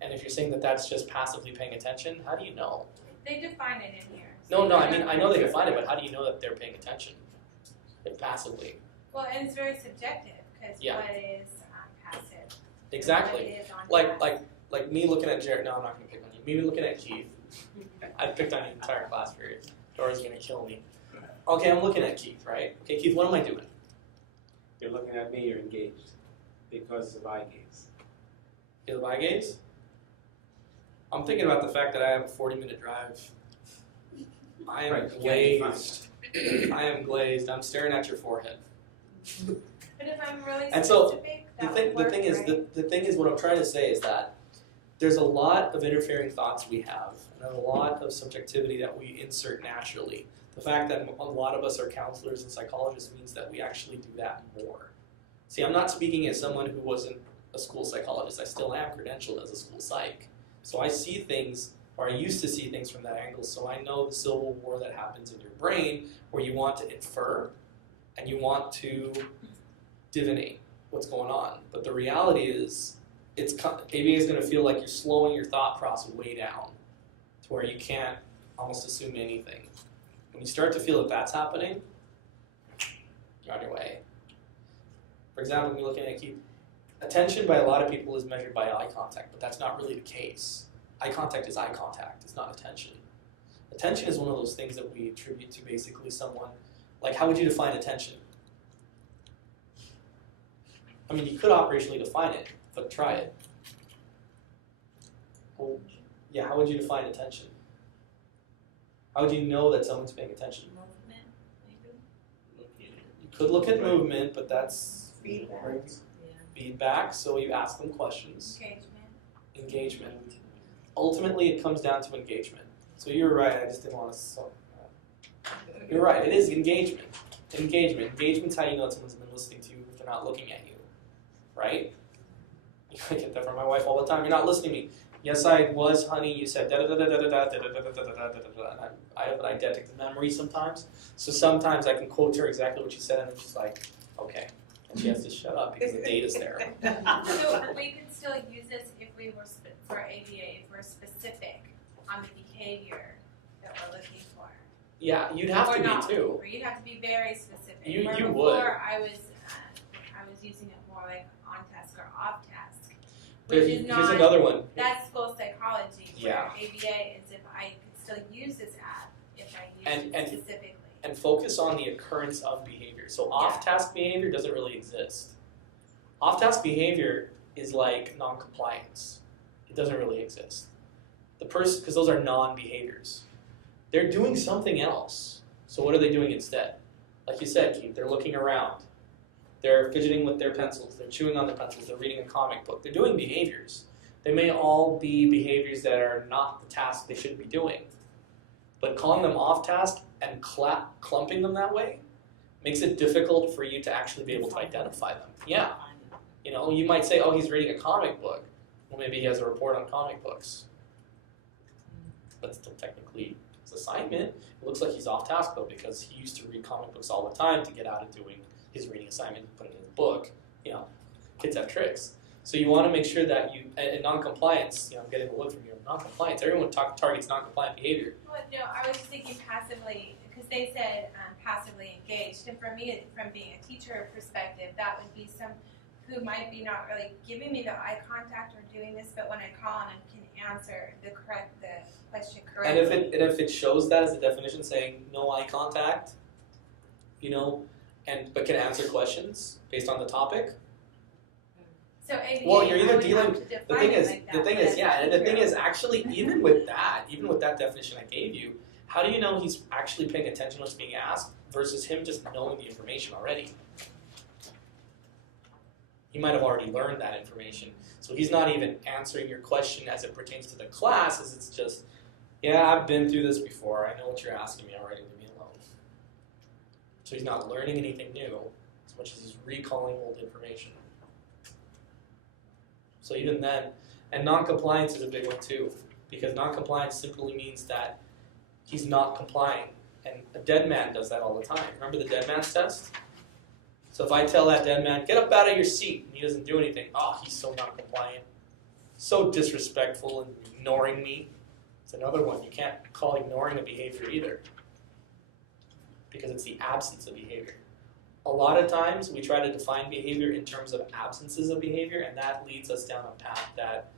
And if you're saying that that's just passively paying attention, how do you know? They define it in here. No, I mean I know they define it, but how do you know that they're paying attention? If passively. Well, and it's very subjective because Yeah. what is passive? Exactly. And what is on task. Like me looking at Jared. No, I'm not going to pick on you. Me looking at Keith. I picked on you the entire class period. Dora's going to kill me. Okay, I'm looking at Keith, right? Okay, Keith, what am I doing? You're looking at me, you're engaged because of eye gaze. Is it eye gaze? I'm thinking about the fact that I have a 40-minute drive. I am Right, you can't glazed. I am glazed. I'm staring at your forehead. But if I'm really And so, specific, The that thing, would the work, thing is, right? the thing is, what I'm trying to say is that there's a lot of interfering thoughts we have, and a lot of subjectivity that we insert naturally. The fact that a lot of us are counselors and psychologists means that we actually do that more. See, I'm not speaking as someone who wasn't a school psychologist. I still am credentialed as a school psych. So I see things, or I used to see things from that angle, so I know the civil war that happens in your brain where you want to infer and you want to divinate what's going on. But the reality is, ABA is going to feel like you're slowing your thought process way down to where you can't almost assume anything. When you start to feel that that's happening, you're on your way. For example, when you're looking at Keith, attention by a lot of people is measured by eye contact, but that's not really the case. Eye contact is eye contact, it's not attention. Attention is one of those things that we attribute to basically someone. Like, how would you define attention? I mean, you could operationally define it, but try it. Well, yeah, how would you define attention? How would you know that someone's paying attention? Movement, maybe. You could look at movement, but that's Feedback. Yeah. feedback, so you ask them questions. Engagement. Engagement. Ultimately, it comes down to engagement. So you're right, I just didn't want to... You're right, it is engagement. Engagement's how you know someone's been listening to you if they're not looking at you. Right? I get that from my wife all the time. You're not listening to me. Yes, I was, honey. You said da da da da da da da da da da da da da da. And I have an eidetic memory sometimes, so sometimes I can quote her exactly what she said, and then she's like, okay, and she has to shut up because the data's there. So we could still use this if we were for ABA, if we're specific on the behavior that we're looking for. Yeah, you'd have to Or not, be too. Or you'd have to be very specific. You Where would. before I was using it more like on task or off task, which is Here's not. another one. That's school psychology. Where Yeah. ABA is if I could still use this app if I use And- it specifically. And focus on the occurrence of behavior. So off-task behavior doesn't really exist. Off-task behavior is like non-compliance. It doesn't really exist. The person, because those are non-behaviors. They're doing something else. So what are they doing instead? Like you said, Keith, they're looking around. They're fidgeting with their pencils. They're chewing on their pencils. They're reading a comic book. They're doing behaviors. They may all be behaviors that are not the task they should be doing. But calling them off-task and clumping them that way makes it difficult for you to actually be able to identify them. Yeah. You know, you might say, oh, he's reading a comic book. Well, maybe he has a report on comic books. But still technically, it's assignment. It looks like he's off task, though, because he used to read comic books all the time to get out of doing his reading assignment and putting it in his book. You know, kids have tricks. So you want to make sure that you, and non-compliance, you know, I'm getting a look from you, non-compliance, everyone targets non-compliant behavior. Well, no, I was just thinking passively, because they said passively engaged, and for me, from being a teacher perspective, that would be some who might be not really giving me the eye contact or doing this, but when I call on them, can answer the question correctly. And if it shows that as a definition, saying no eye contact, you know, but can answer questions based on the topic. So ABA, Well, you're either I would dealing. have to The define thing it is, like that, the thing but is, yeah, and the thing true. is, actually, even with that definition I gave you, how do you know he's actually paying attention to what's being asked versus him just knowing the information already? He might have already learned that information, so he's not even answering your question as it pertains to the class, as it's just, yeah, I've been through this before. I know what you're asking me already. Leave me alone. So he's not learning anything new as much as he's recalling old information. So even then, and non-compliance is a big one too, because non-compliance simply means that he's not complying. And a dead man does that all the time. Remember the dead man's test? So if I tell that dead man, get up out of your seat, and he doesn't do anything, oh, he's so non-compliant, so disrespectful and ignoring me. It's another one. You can't call ignoring a behavior either, because it's the absence of behavior. A lot of times we try to define behavior in terms of absences of behavior, and that leads us down a path that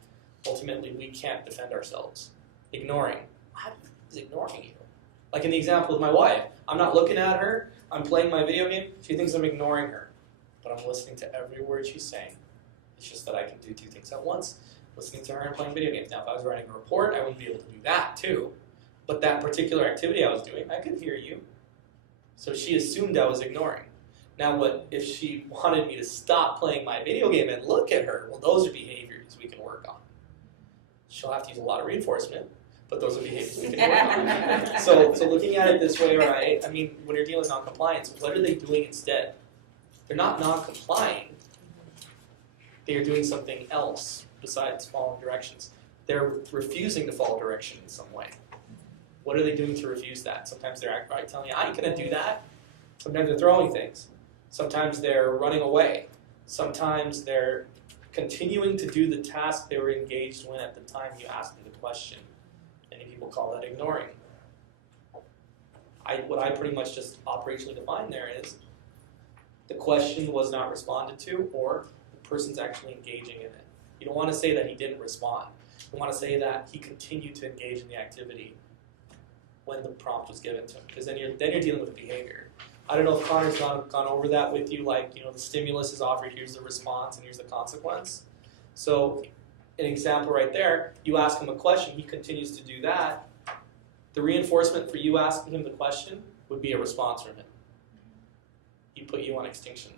ultimately we can't defend ourselves. Ignoring. What is ignoring you? Like in the example with my wife, I'm not looking at her, I'm playing my video game, she thinks I'm ignoring her. But I'm listening to every word she's saying. It's just that I can do two things at once, listening to her and playing video games. Now if I was writing a report, I wouldn't be able to do that too. But that particular activity I was doing, I could hear you. So she assumed I was ignoring. Now what if she wanted me to stop playing my video game and look at her? Well, those are behaviors we can work on. She'll have to use a lot of reinforcement, but those are behaviors we can work on. So looking at it this way, right? I mean, when you're dealing with non-compliance, what are they doing instead? They're not non-complying. They are doing something else besides following directions. They're refusing to follow direction in some way. What are they doing to refuse that? Sometimes they're outright telling you, I ain't gonna do that. Sometimes they're throwing things. Sometimes they're running away. Sometimes they're continuing to do the task they were engaged in at the time you asked them the question. Many people call that ignoring. What I pretty much just operationally define there is the question was not responded to, or the person's actually engaging in it. You don't want to say that he didn't respond. You want to say that he continued to engage in the activity when the prompt was given to him, because then you're dealing with behavior. I don't know if Connor's gone over that with you, like, you know, the stimulus is offered, here's the response, and here's the consequence. So, an example right there, you ask him a question, he continues to do that. The reinforcement for you asking him the question would be a response from him. He put you on extinction.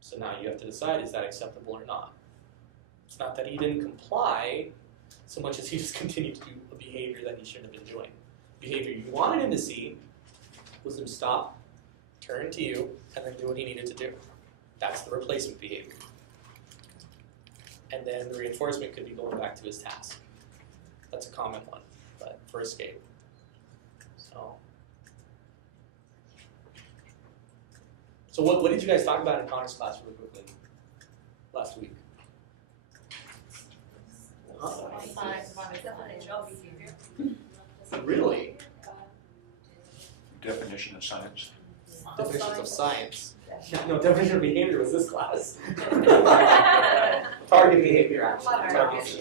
So now you have to decide, is that acceptable or not? It's not that he didn't comply, so much as he just continued to do a behavior that he shouldn't have been doing. Behavior you wanted him to see was him stop, turn to you, and then do what he needed to do. That's the replacement behavior. and then the reinforcement could be going back to his task. That's a common one, but for escape. So what did you guys talk about in Connor's class real quickly last week? Really? Definition of science. Definitions of science. Yeah, no, definition of behavior was this class. Target behavior, actually. Target.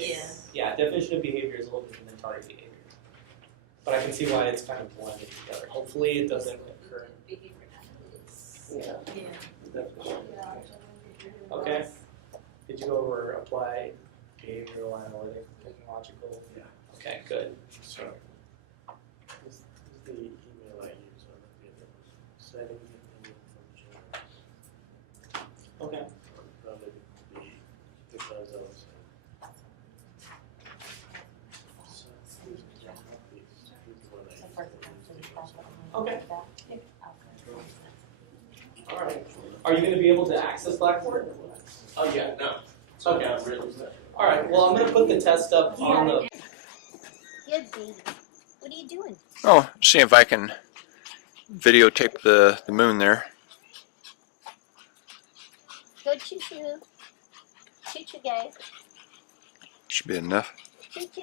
Yeah, definition of behavior is a little different than target behavior. But I can see why it's kind of blended together. Hopefully it doesn't occur. Yeah. Okay. Did you go over applied behavioral analytic, technological? Yeah. Okay, good. So, this is the email I use on the video. Setting the opinion from general. Okay. Probably be because I was. Okay. All right. Are you going to be able to access Blackboard? Oh yeah, no. Okay. I'm really All right. Well, I'm going to put the test up on the. Good baby. What are you doing? Oh, see if I can videotape the moon there. Go choo choo. Choo choo, guys. Should be enough. Choo choo.